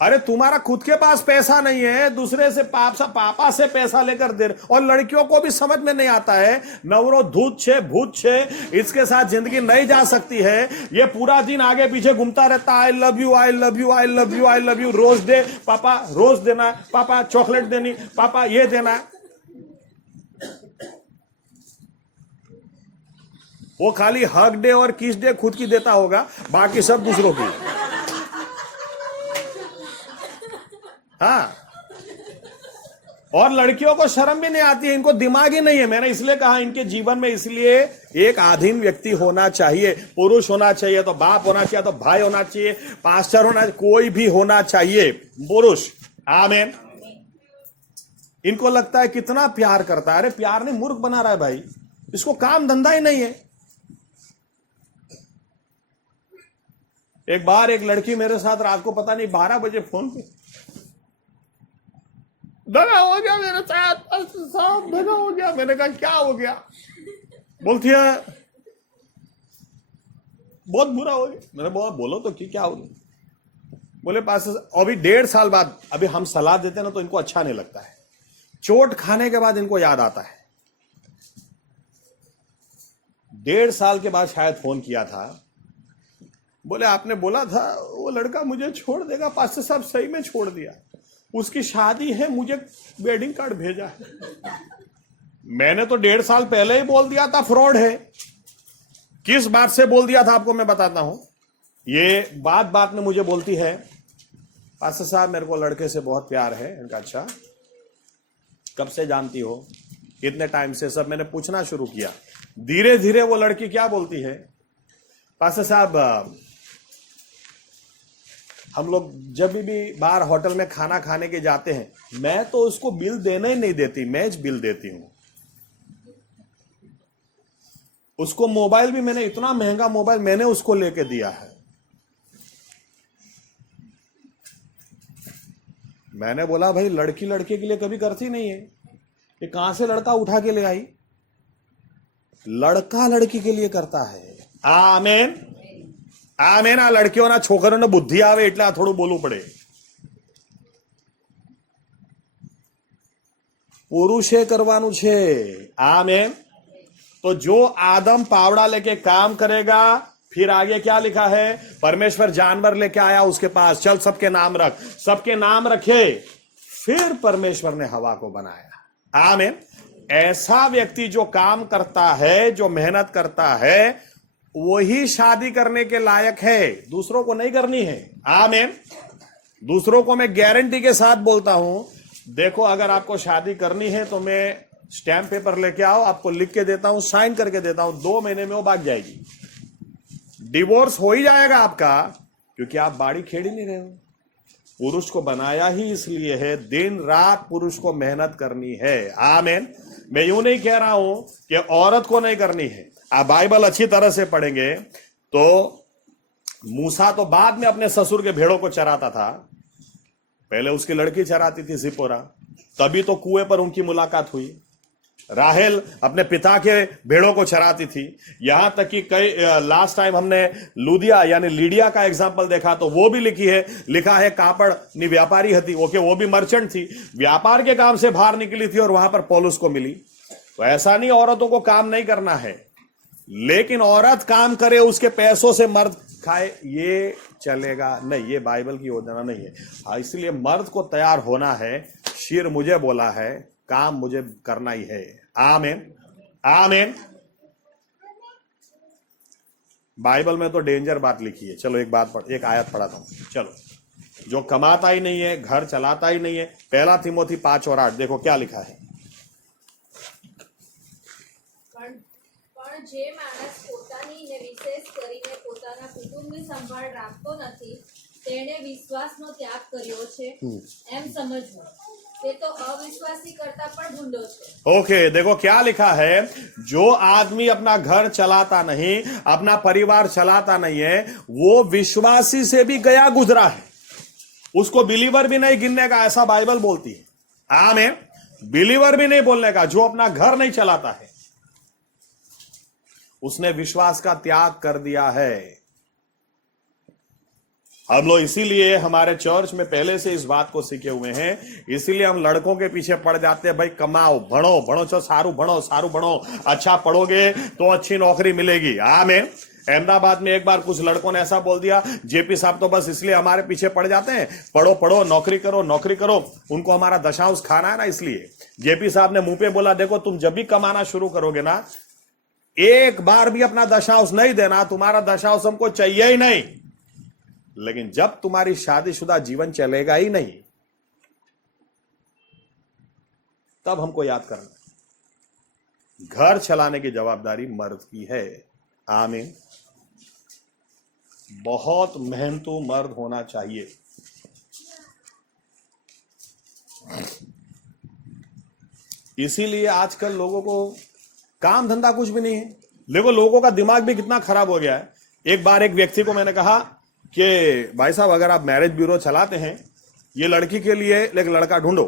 अरे तुम्हारा खुद के पास पैसा नहीं है, दूसरे से पापा से पैसा लेकर दे। और लड़कियों को भी समझ में नहीं आता है, नवरो धूत छे भूत छे, इसके साथ जिंदगी नहीं जा सकती है। ये पूरा दिन आगे पीछे घूमता रहता, I love you, I love you, I love you, I love you. रोज दे पापा, रोज देना पापा, चॉकलेट देनी पापा, ये देना। वो खाली हग डे और किस डे खुद की देता होगा, बाकी सब दूसरों की। हाँ, और लड़कियों को शर्म भी नहीं आती है, इनको दिमाग ही नहीं है। मैंने इसलिए कहा, इनके जीवन में इसलिए एक आधीन व्यक्ति होना चाहिए। पुरुष होना चाहिए तो बाप होना चाहिए, तो भाई होना चाहिए, पास्टर होना चाहिए, कोई भी होना चाहिए पुरुष। आमीन। इनको लगता है कितना प्यार करता है। अरे प्यार नहीं, मूर्ख बना रहा है भाई। इसको काम धंधा ही नहीं है। एक बार एक लड़की मेरे साथ रात को पता नहीं 12 बजे फोन पे, दगा हो गया मेरे साथ, साहब दगा हो गया। मैंने कहा क्या हो गया? बोलती है बहुत बुरा हो गया। मैंने बोला बोलो तो क्या हो गया? बोले पास अभी 1.5 साल बाद अभी हम सलाह देते ना तो इनको अच्छा नहीं लगता है, चोट खाने के बाद इनको याद आता है। 1.5 साल के बाद शायद फोन किया था, बोले आपने बोला था वो लड़का मुझे छोड़ देगा, पास्टर साहब सही में छोड़ दिया, उसकी शादी है, मुझे वेडिंग कार्ड भेजा है। मैंने तो 1.5 साल पहले ही बोल दिया था फ्रॉड है। किस बात से बोल दिया था आपको मैं बताता हूं। ये बात में मुझे बोलती है पास्टर साहब मेरे को लड़के से बहुत प्यार है। इनका अच्छा कब से जानती हो? इतने टाइम से। सब मैंने पूछना शुरू किया। धीरे धीरे वो लड़की क्या बोलती है, पास्टर साहब हम लोग जब भी बाहर होटल में खाना खाने के जाते हैं, मैं तो उसको बिल देना ही नहीं देती, मैं बिल देती हूं। उसको मोबाइल भी मैंने, इतना महंगा मोबाइल मैंने उसको लेके दिया है। मैंने बोला भाई लड़की लड़के के लिए कभी करती नहीं है, ये कहां से लड़का उठा के ले आई? लड़का लड़की के लिए करता है। आमेन आमेन। आ लड़कियों ना છોકરીઓને બુદ્ધિ આવે એટલે આ થોડું બોલવું પડે। પુરુષે કરવાનું છે। आमेन। तो जो आदम पावड़ा लेके काम करेगा, फिर आगे क्या लिखा है, परमेश्वर जानवर लेके आया उसके पास, चल सबके नाम रख, सबके नाम रखे, फिर परमेश्वर ने हवा को बनाया। आमीन। ऐसा व्यक्ति जो काम करता है, जो मेहनत करता है, वही शादी करने के लायक है, दूसरों को नहीं करनी है। आमीन। दूसरों को मैं गारंटी के साथ बोलता हूं, देखो अगर आपको शादी करनी है तो मैं स्टैंप पेपर लेके आओ, आपको लिख के देता हूं, साइन करके देता हूं, 2 महीने में वो भाग जाएगी, डिवोर्स हो ही जाएगा आपका, क्योंकि आप बाड़ी खेड़ ही नहीं रहे हो। पुरुष को बनाया ही इसलिए है, दिन रात पुरुष को मेहनत करनी है। आमीन। मैं यूं नहीं कह रहा हूं कि औरत को नहीं करनी है। आप बाइबल अच्छी तरह से पढ़ेंगे तो मूसा तो बाद में अपने ससुर के भेड़ों को चराता था, पहले उसकी लड़की चराती थी सिपोरा, तभी तो कुएं पर उनकी मुलाकात हुई। राहेल अपने पिता के भेड़ों को चराती थी। यहां तक कि कई लास्ट टाइम हमने लुदिया यानी लीडिया का एग्जाम्पल देखा तो वो भी लिखा है कापड़ नी व्यापारी हती, ओके वो भी मर्चेंट थी, व्यापार के काम से बाहर निकली थी और वहां पर पौलुस को मिली। तो ऐसा नहीं औरतों को काम नहीं करना है, लेकिन औरत काम करे उसके पैसों से मर्द खाए, ये चलेगा नहीं, ये बाइबल की योजना नहीं है। इसलिए मर्द को तैयार होना है, शीर मुझे बोला है, काम मुझे करना ही है। आमीन आमीन। बाइबल में तो डेंजर बात लिखी है। चलो एक आयत पढ़ाता हूं। चलो, जो कमाता ही नहीं है, घर चलाता ही नहीं है, 1 तिमोथी 5 और 8 देखो क्या लिखा है। જે માણસ પોતાની ને વિશેષ કરીને પોતાના કુટુંબની સંભાળ રાખતો નથી, તેણે વિશ્વાસનો ત્યાગ કર્યો છે એમ સમજવું, તે તો અવિશ્વાસી કરતા પણ ભૂંડો છે। ओके, देखो क्या लिखा है, जो आदमी अपना घर चलाता नहीं, अपना परिवार चलाता नहीं है, वो विश्वासी से भी गया गुजरा है, उसको बिलीवर भी नहीं गिनने का, ऐसा बाइबल बोलती है। आमीन। बिलीवर भी नहीं बोलने का, जो अपना घर नहीं चलाता है उसने विश्वास का त्याग कर दिया है। हम लोग इसीलिए हमारे चर्च में पहले से इस बात को सीखे हुए हैं, इसीलिए हम लड़कों के पीछे पड़ जाते हैं, भाई कमाओ, भणो चो, सारू भणो, अच्छा पढ़ोगे तो अच्छी नौकरी मिलेगी। आमीन। अहमदाबाद में एक बार कुछ लड़कों ने ऐसा बोल दिया, जेपी साहब तो बस इसलिए हमारे पीछे पड़ जाते हैं, पढ़ो, नौकरी करो, उनको हमारा दशांश खाना है ना, इसलिए जेपी साहब ने मुंह पे बोला, देखो तुम जब भी कमाना शुरू करोगे ना, एक बार भी अपना दशांश नहीं देना, तुम्हारा दशांश हमको चाहिए ही नहीं। लेकिन जब तुम्हारी शादीशुदा जीवन चलेगा ही नहीं, तब हमको याद करना, घर चलाने की जवाबदारी मर्द की है। आमीन। बहुत मेहनतू मर्द होना चाहिए। इसीलिए आजकल लोगों को काम धंधा कुछ भी नहीं है। देखो लोगों का दिमाग भी कितना खराब हो गया है। एक बार एक व्यक्ति को मैंने कहा कि भाई साहब अगर आप मैरिज ब्यूरो चलाते हैं, ये लड़की के लिए एक लड़का ढूंढो,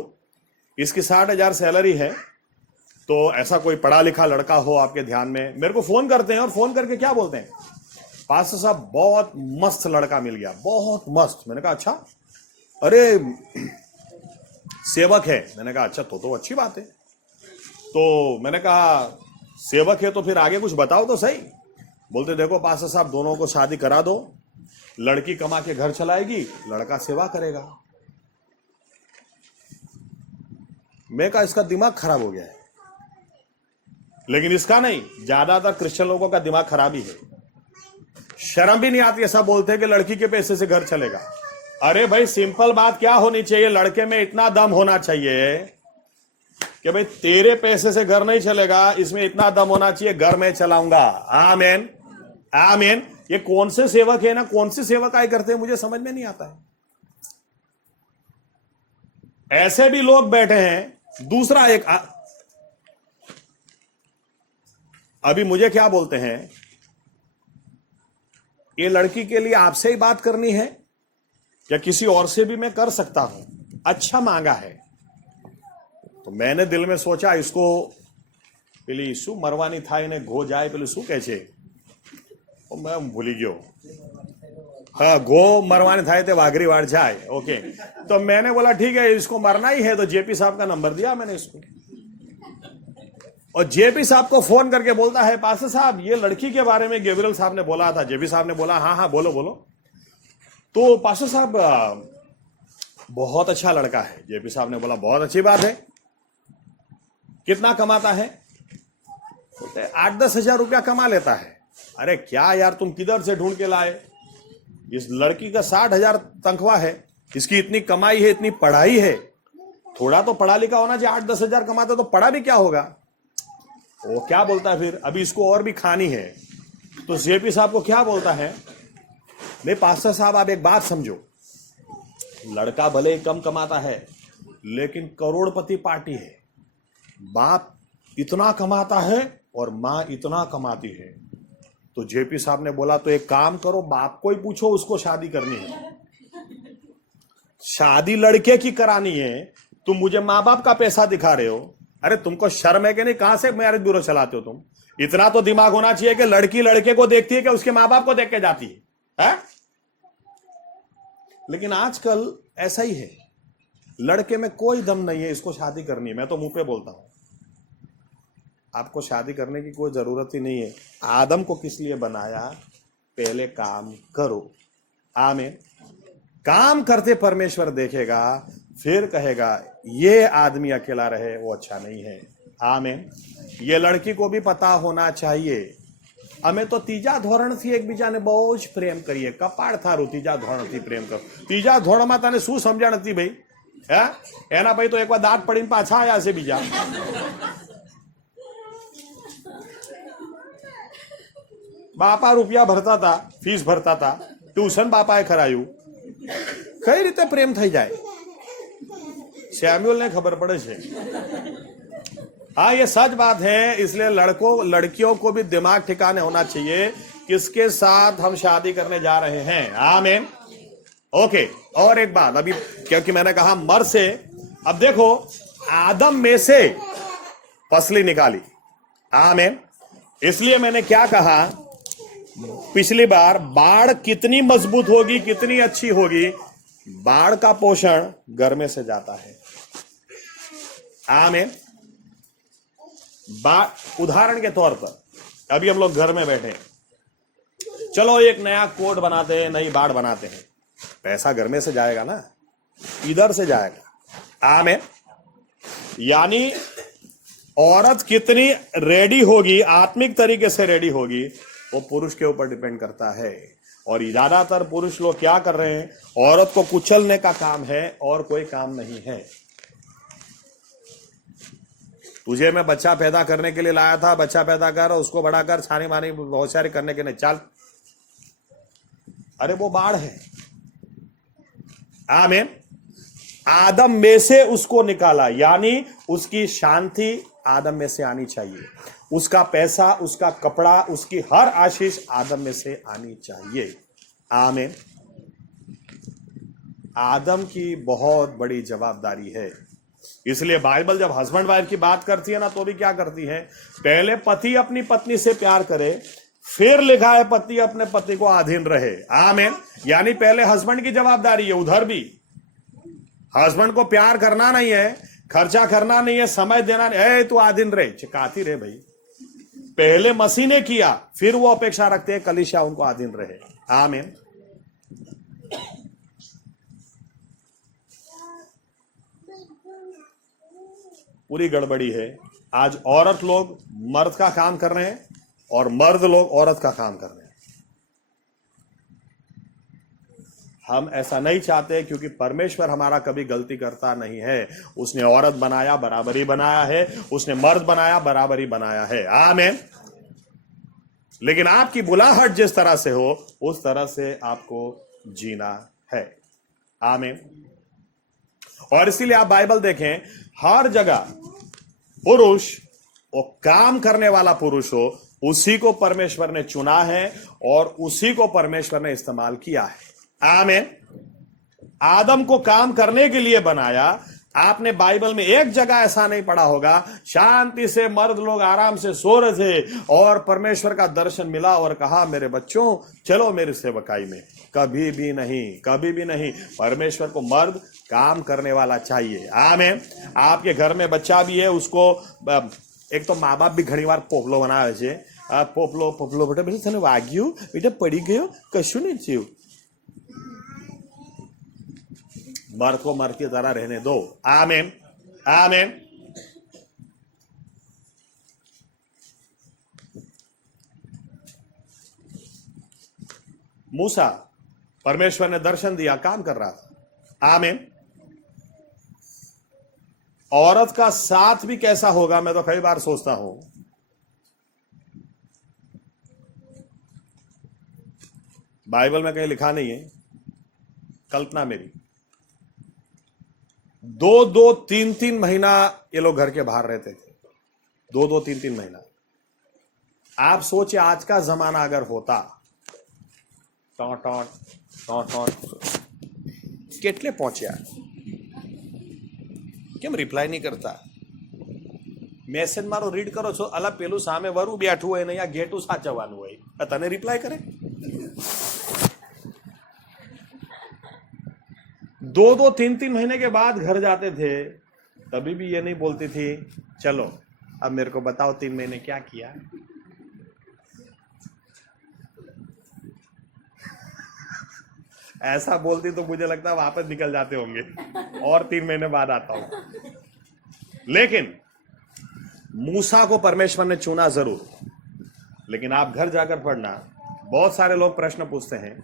इसकी 60,000 सैलरी है, तो ऐसा कोई पढ़ा लिखा लड़का हो आपके ध्यान में। मेरे को फोन करते हैं और फोन करके क्या बोलते हैं, पास्टर साहब बहुत मस्त लड़का मिल गया, बहुत मस्त। मैंने कहा अच्छा, अरे सेवक है। मैंने कहा अच्छा तो अच्छी बात है। तो मैंने कहा सेवक है तो फिर आगे कुछ बताओ तो सही। बोलते देखो पास्टर साहब दोनों को शादी करा दो, लड़की कमा के घर चलाएगी, लड़का सेवा करेगा। मैं कहा इसका दिमाग खराब हो गया है। लेकिन इसका नहीं, ज्यादातर क्रिश्चियन लोगों का दिमाग खराब ही है। शर्म भी नहीं आती ऐसा बोलते कि लड़की के पैसे से घर चलेगा। अरे भाई सिंपल बात क्या होनी चाहिए, लड़के में इतना दम होना चाहिए कि भाई तेरे पैसे से घर नहीं चलेगा, इसमें इतना दम होना चाहिए घर में चलाऊंगा। आमीन आमीन। ये कौन से सेवक है ना, कौन सी सेवकाई करते हैं मुझे समझ में नहीं आता है। ऐसे भी लोग बैठे हैं। दूसरा एक अभी मुझे क्या बोलते हैं, ये लड़की के लिए आपसे ही बात करनी है या किसी और से भी मैं कर सकता हूं, अच्छा मांगा है। तो मैंने दिल में सोचा इसको પેલી શું મરવાની થાય ને ઘો જાય, પેલું શું કહે છે, मैं भूली गयो। हाँ, गो मरवाने थाय ते वाघरी वाड़ जाए। ओके, तो मैंने बोला ठीक है इसको मरना ही है, तो जेपी साहब का नंबर दिया मैंने इसको। और जेपी साहब को फोन करके बोलता है पास्टर साहब ये लड़की के बारे में गैब्रियल साहब ने बोला था। जेपी साहब ने बोला हाँ हाँ बोलो बोलो। तो पास्टर साहब बहुत अच्छा लड़का है। जेपी साहब ने बोला बहुत अच्छी बात है, कितना कमाता है? 8-10 हजार रुपया कमा लेता है। अरे क्या यार तुम किधर से ढूंढ के लाए? इस लड़की का 60,000 तनख्वाह है, इसकी इतनी कमाई है, इतनी पढ़ाई है, थोड़ा तो पढ़ा लिखा होना चाहिए। 8-10 हजार कमाता तो पढ़ा भी क्या होगा? वो क्या बोलता है फिर, अभी इसको और भी खानी है। तो जेपी साहब को क्या बोलता है, नहीं पास्टर साहब आप एक बात समझो, लड़का भले ही कम कमाता है लेकिन करोड़पति पार्टी है। बाप इतना कमाता है और मां इतना कमाती है। तो जेपी साहब ने बोला तो एक काम करो, बाप को ही पूछो उसको शादी करनी है, शादी लड़के की करानी है, तुम मुझे माँ बाप का पैसा दिखा रहे हो। अरे तुमको शर्म है कि नहीं? कहां से मैरिज ब्यूरो चलाते हो तुम? इतना तो दिमाग होना चाहिए कि लड़की लड़के को देखती है कि उसके माँ बाप को देख के जाती है? लेकिन आजकल ऐसा ही है, लड़के में कोई दम नहीं है, इसको शादी करनी है। मैं तो मुंह पे बोलता हूं, आपको शादी करने की कोई जरूरत ही नहीं है। आदम को किस लिए बनाया? पहले काम करो। आमीन। काम करते परमेश्वर देखेगा, फिर कहेगा ये आदमी अकेला रहे वो अच्छा नहीं है। आमीन। ये लड़की को भी पता होना चाहिए, અમે તો ત્રીજા ધોરણથી એકબીજાને બહુ જ પ્રેમ કરીએ, કપાળ થારું ત્રીજા ધોરણથી પ્રેમ કરો। ત્રીજા ધોરણમાં તને શું સમજણ હતી ભાઈ? હે, એના ભાઈ તો એકવાર દાંત પડીને પાછા આવ્યા છે બીજા। બાપા રૂપિયા ભરતા હતા, ફીસ ભરતા હતા, ટ્યુશન બાપાએ કરાયું, કઈ રીતે પ્રેમ થઈ જાય? सैमुअल ने खबर पड़े छे। हाँ ये सच बात है। इसलिए लड़कियों को भी दिमाग ठिकाने होना चाहिए किसके साथ हम शादी करने जा रहे हैं। आमीन। ओके, और एक बात अभी, क्योंकि मैंने कहा मर से, अब देखो आदम में से पसली निकाली। आमीन। इसलिए मैंने क्या कहा पिछली बार, बाढ़ कितनी मजबूत होगी, कितनी अच्छी होगी, बाढ़ का पोषण घर में से जाता है। आमीन। उदाहरण के तौर पर अभी हम लोग घर में बैठे, चलो एक नया कोट बनाते हैं, नई बाढ़ बनाते हैं, पैसा घर में से जाएगा ना, इधर से जाएगा। आमीन। यानी औरत कितनी रेडी होगी, आत्मिक तरीके से रेडी होगी, वो पुरुष के ऊपर डिपेंड करता है। और ज्यादातर पुरुष लोग क्या कर रहे हैं, औरत को कुचलने का काम है और कोई काम नहीं है। तुझे मैं बच्चा पैदा करने के लिए लाया था, बच्चा पैदा कर, उसको बड़ा कर, छानी मानी बहुत सारी करने के लिए चल। अरे वो बाढ़ है। आमीन। आदम में से उसको निकाला, यानी उसकी शांति आदम में से आनी चाहिए। उसका पैसा, उसका कपड़ा, उसकी हर आशीष आदम में से आनी चाहिए। आमीन। आदम की बहुत बड़ी जवाबदारी है। इसलिए बाइबल जब हस्बैंड वाइफ की बात करती है ना, तो भी क्या करती है, पहले पति अपनी पत्नी से प्यार करे, फिर लिखा है पति अपने पति को अधीन रहे। आमीन। यानी पहले हस्बैंड की जवाबदारी है। उधर भी हस्बैंड को प्यार करना नहीं है, खर्चा करना नहीं है, समय देना नहीं है, तू अधीन रहे, चिकाती रहे भाई। पहले मसीह ने किया, फिर वो अपेक्षा रखते हैं कलीसिया उनको अधीन रहे। आमीन। पूरी गड़बड़ी है। आज औरत लोग मर्द का काम कर रहे हैं और मर्द लोग औरत का काम कर रहे हैं। हम ऐसा नहीं चाहते, क्योंकि परमेश्वर हमारा कभी गलती करता नहीं है। उसने औरत बनाया, बराबरी बनाया है। उसने मर्द बनाया, बराबरी बनाया है। आमीन। लेकिन आपकी बुलाहट जिस तरह से हो, उस तरह से आपको जीना है। आमीन। और इसीलिए आप बाइबल देखें, हर जगह पुरुष, वो काम करने वाला पुरुष हो, उसी को परमेश्वर ने चुना है और उसी को परमेश्वर ने इस्तेमाल किया है। आमीन। आदम को काम करने के लिए बनाया। आपने बाइबल में एक जगह ऐसा नहीं पढ़ा होगा, शांति से मर्द लोग आराम से सो रहे थे और परमेश्वर का दर्शन मिला और कहा, मेरे बच्चों चलो मेरी सेवकाई में। कभी भी नहीं, कभी भी नहीं। परमेश्वर को मर्द काम करने वाला चाहिए। आमीन। आपके घर में बच्चा भी है, उसको एक तो माँ बाप भी घણી વાર પોપલો બનાવે છે। પોપલો પોપલો બેટા બેટા તને વાગ્યું, બેટા પડી ગયો, કશું નહીં થયું। मर्द को मर्द की तरह रहने दो। आमीन। आमीन। मूसा, परमेश्वर ने दर्शन दिया, काम कर रहा था। आमीन। औरत का साथ भी कैसा होगा, मैं तो कई बार सोचता हूं। बाइबल में कहीं लिखा नहीं है, कल्पना मेरी। 2-2, 3-3 महीना ये लोग घर के बाहर रहते थे। 2-2, 3-3 महीना। आप सोचिए आज का जमाना अगर होता, टॉट टॉट टॉट કેટલે પહોંચ્યા, કેમ રિપ્લાય નહીં કરતા? મેસેજ મારો રીડ કરો છો, અલા પેલું સામે વરું બેઠું હોય ને અહીંયા ગેટું સાચવવાનું હોય, તને રિપ્લાય કરે? 2-2, 3-3 महीने के बाद घर जाते थे, तभी भी ये नहीं बोलती थी, चलो अब मेरे को बताओ 3 महीने क्या किया। ऐसा बोलती तो मुझे लगता है वापस निकल जाते होंगे और 3 महीने बाद आता हूं। लेकिन मूसा को परमेश्वर ने चुना जरूर। लेकिन आप घर जाकर पढ़ना, बहुत सारे लोग प्रश्न पूछते हैं,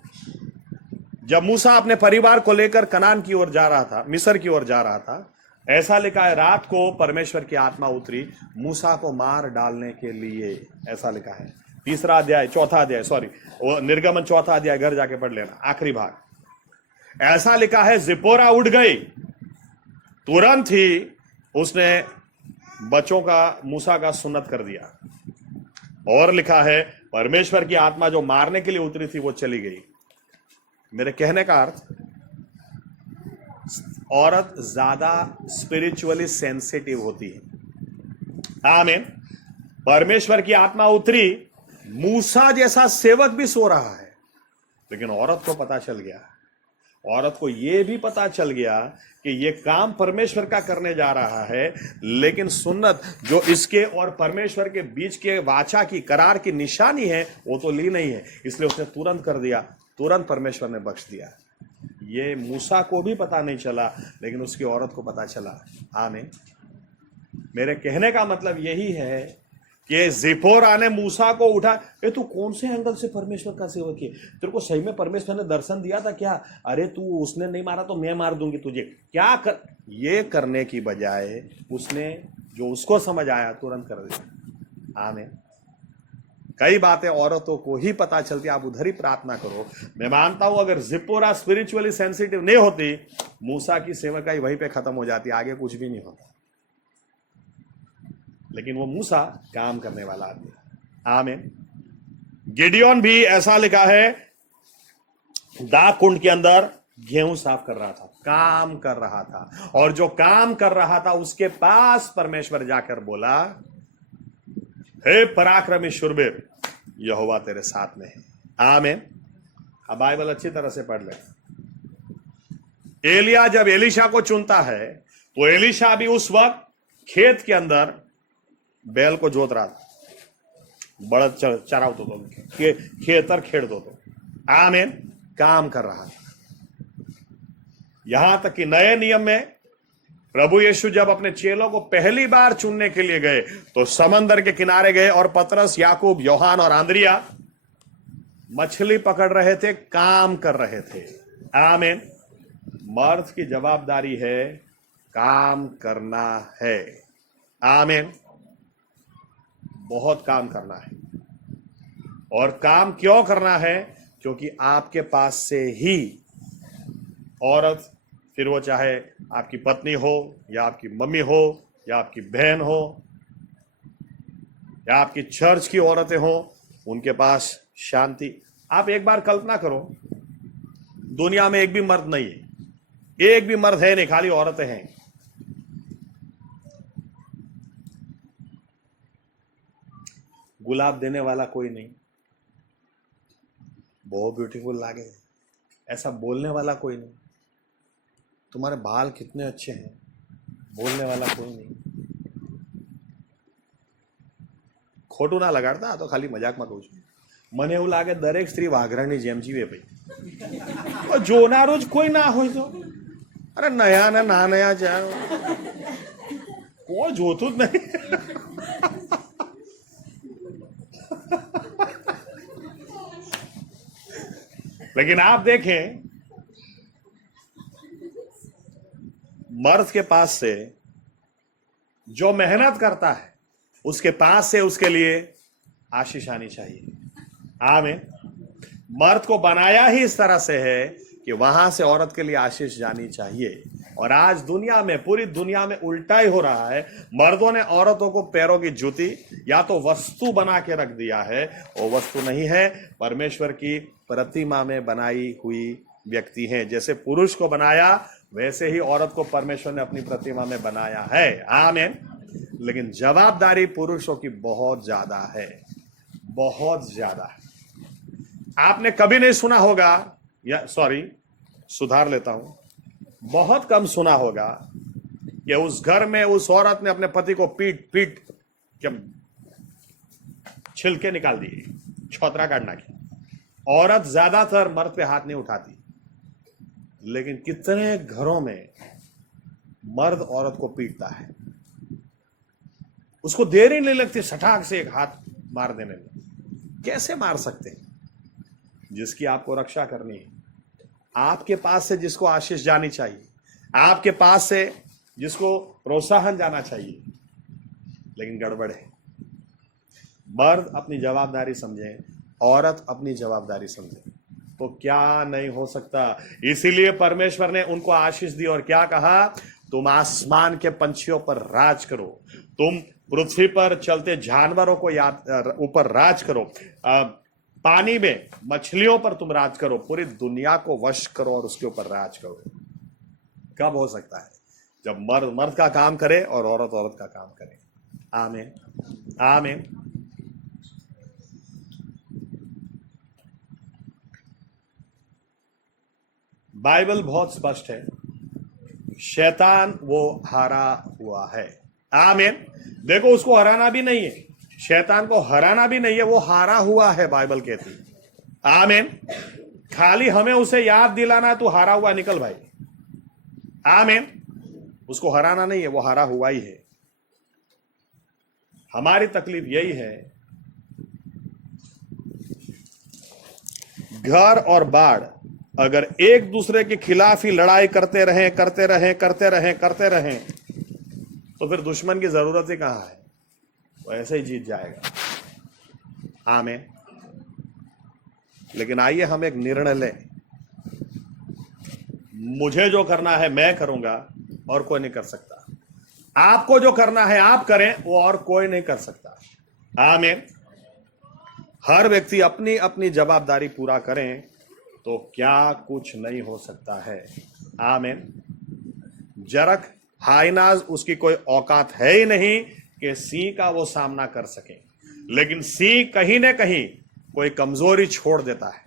जब मूसा अपने परिवार को लेकर कनान की ओर जा रहा था, मिस्र की ओर जा रहा था, ऐसा लिखा है रात को परमेश्वर की आत्मा उतरी मूसा को मार डालने के लिए। ऐसा लिखा है 3रा अध्याय 4था अध्याय, सॉरी वो निर्गमन 4था अध्याय, घर जाके पढ़ लेना आखिरी भाग। ऐसा लिखा है जिपोरा उठ गई, तुरंत ही उसने बच्चों का, मूसा का सुन्नत कर दिया। और लिखा है परमेश्वर की आत्मा जो मारने के लिए उतरी थी वो चली गई। मेरे कहने का अर्थ, औरत ज्यादा स्पिरिचुअली सेंसिटिव होती है। आमीन। परमेश्वर की आत्मा उतरी, मूसा जैसा सेवक भी सो रहा है, लेकिन औरत को पता चल गया, औरत को यह भी पता चल गया कि यह काम परमेश्वर का करने जा रहा है, लेकिन सुन्नत जो इसके और परमेश्वर के बीच के वाचा की, करार की निशानी है, वो तो ली नहीं है। इसलिए उसने तुरंत कर दिया, तुरंत परमेश्वर ने बख्श दिया। ये मूसा को भी पता नहीं चला, लेकिन उसकी औरत को पता चला। आमीन। मेरे कहने का मतलब यही है कि जिपोरा ने मूसा को उठा, ए तू कौन से एंगल से परमेश्वर का सेवक है? तेरे को सही में परमेश्वर ने दर्शन दिया था क्या? अरे तू उसने नहीं मारा तो मैं मार दूंगी तुझे, क्या कर? ये करने की बजाय उसने जो उसको समझ आया तुरंत कर दिया। आमीन। कई बातें औरतों को ही पता चलती, आप उधर ही प्रार्थना करो। मैं मानता हूं अगर जिपोरा स्पिरिचुअली सेंसिटिव नहीं होती, मूसा की सेवकाई वहीं पे खत्म हो जाती, आगे कुछ भी नहीं होता। लेकिन वो मूसा काम करने वाला आदमी था। आमीन। गिडियोन भी ऐसा लिखा है, दाग कुंड के अंदर गेहूं साफ कर रहा था, काम कर रहा था, और जो काम कर रहा था उसके पास परमेश्वर जाकर बोला, हे पराक्रमी शूरवीर, यहोवा तेरे साथ में है। आमीन। अब बाइबल अच्छी तरह से पढ़ ले। एलिया जब एलीशा को चुनता है तो एलीशा भी उस वक्त खेत के अंदर बैल को जोत रहा था, बड़द चरावतो तो खेतर खेड़ दो तो। आमीन। काम कर रहा था। यहां तक कि नए नियम में प्रभु यीशु जब अपने चेलों को पहली बार चुनने के लिए गए तो समंदर के किनारे गए और पतरस, याकूब, यूहन्ना और आंद्रिया मछली पकड़ रहे थे, काम कर रहे थे। आमीन। मर्द की जवाबदारी है काम करना है। आमीन। बहुत काम करना है। और काम क्यों करना है? क्योंकि आपके पास से ही औरत, फिर वो चाहे आपकी पत्नी हो या आपकी मम्मी हो या आपकी बहन हो या आपकी चर्च की औरतें हो, उनके पास शांति। आप एक बार कल्पना करो, दुनिया में एक भी मर्द नहीं है, एक भी मर्द है नहीं, खाली औरतें हैं। गुलाब देने वाला कोई नहीं, बहुत ब्यूटीफुल लागे, ऐसा बोलने वाला कोई नहीं, तुम्हारे बाल कितने अच्छे हैं, बोलने वाला कोई नहीं। खोटू ना लगाड़ता, तो खाली मजाक में कहूं છું। મને એવું લાગે દરેક સ્ત્રી વાઘરાની જેમ જીવે ભાઈ, જોનારો જ કોઈ ના હોય તો, અરે નયા ને ના નયા જાય, કોઈ જોતું જ નહીં। लेकिन आप देखें, मर्द के पास से जो मेहनत करता है उसके पास से उसके लिए आशीष आनी चाहिए। आमीन। मर्द को बनाया ही इस तरह से है कि वहां से औरत के लिए आशीष जानी चाहिए। और आज दुनिया में, पूरी दुनिया में उल्टा ही हो रहा है। मर्दों ने औरतों को पैरों की जूती या तो वस्तु बना के रख दिया है, वो वस्तु नहीं है, परमेश्वर की प्रतिमा में बनाई हुई व्यक्ति हैं। जैसे पुरुष को बनाया वैसे ही औरत को परमेश्वर ने अपनी प्रतिमा में बनाया है। आमीन। लेकिन जवाबदारी पुरुषों की बहुत ज्यादा है, बहुत ज्यादा है। आपने कभी नहीं सुना होगा, या सॉरी सुधार लेता हूं, बहुत कम सुना होगा कि उस घर में उस औरत ने अपने पति को पीट पीट के छिलके निकाल दिए, छोतरा काटना की। औरत ज्यादातर मर्द पे हाथ नहीं उठाती, लेकिन कितने घरों में मर्द औरत को पीटता है, उसको देर ही नहीं लगती सटाक से एक हाथ मार देने में। कैसे मार सकते हैं? जिसकी आपको रक्षा करनी है, आपके पास से जिसको आशीष जानी चाहिए, आपके पास से जिसको प्रोत्साहन जाना चाहिए, लेकिन गड़बड़ है। मर्द अपनी जवाबदारी समझे, औरत अपनी जवाबदारी समझे, तो क्या नहीं हो सकता। इसीलिए परमेश्वर ने उनको आशीष दी और क्या कहा? तुम आसमान के पंछियों पर राज करो, तुम पृथ्वी पर चलते जानवरों को ऊपर राज करो, पानी में मछलियों पर तुम राज करो, पूरी दुनिया को वश करो और उसके ऊपर राज करो। कब हो सकता है? जब मर्द मर्द का काम करे और औरत औरत का काम करे। आमीन। आमीन। बाइबल बहुत स्पष्ट है, शैतान वो हारा हुआ है। आमीन। देखो, उसको हराना भी नहीं है, शैतान को हराना भी नहीं है, वो हारा हुआ है, बाइबल कहती। आमीन। खाली हमें उसे याद दिलाना, तू हारा हुआ निकल भाई। आमीन। उसको हराना नहीं है, वो हारा हुआ ही है। हमारी तकलीफ यही है, घर और बाढ़ अगर एक दूसरे के खिलाफ ही लड़ाई करते रहें तो फिर दुश्मन की जरूरत ही कहां है? वो ऐसे ही जीत जाएगा। आमीन। लेकिन आइए हम एक निर्णय लें, मुझे जो करना है मैं करूंगा और कोई नहीं कर सकता। आपको जो करना है आप करें, वो और कोई नहीं कर सकता। आमीन। हर व्यक्ति अपनी अपनी जवाबदारी पूरा करें तो क्या कुछ नहीं हो सकता है। आमीन। जरक हाइनाज उसकी कोई औकात है ही नहीं कि सिंह का वो सामना कर सके, लेकिन सिंह कहीं ना कहीं कोई कमजोरी छोड़ देता है,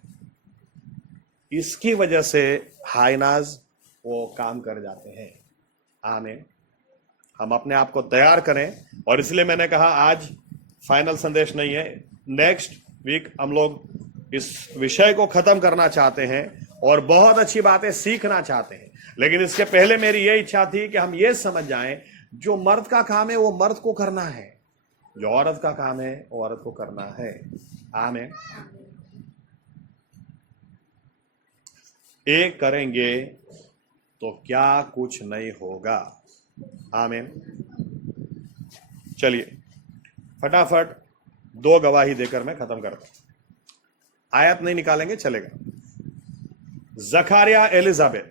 इसकी वजह से हाइनाज वो काम कर जाते हैं। आमीन। हम अपने आप को तैयार करें, और इसलिए मैंने कहा आज फाइनल संदेश नहीं है, नेक्स्ट वीक हम लोग इस विषय को खत्म करना चाहते हैं और बहुत अच्छी बातें सीखना चाहते हैं। लेकिन इसके पहले मेरी यह इच्छा थी कि हम ये समझ जाएं, जो मर्द का काम है वो मर्द को करना है, जो औरत का काम है वो औरत को करना है। आमीन। एक करेंगे तो क्या कुछ नहीं होगा। आमीन। चलिए फटाफट 2 गवाही देकर मैं खत्म करता हूं। आयत नहीं निकालेंगे चलेगा। जकारिया एलिजाबेथ,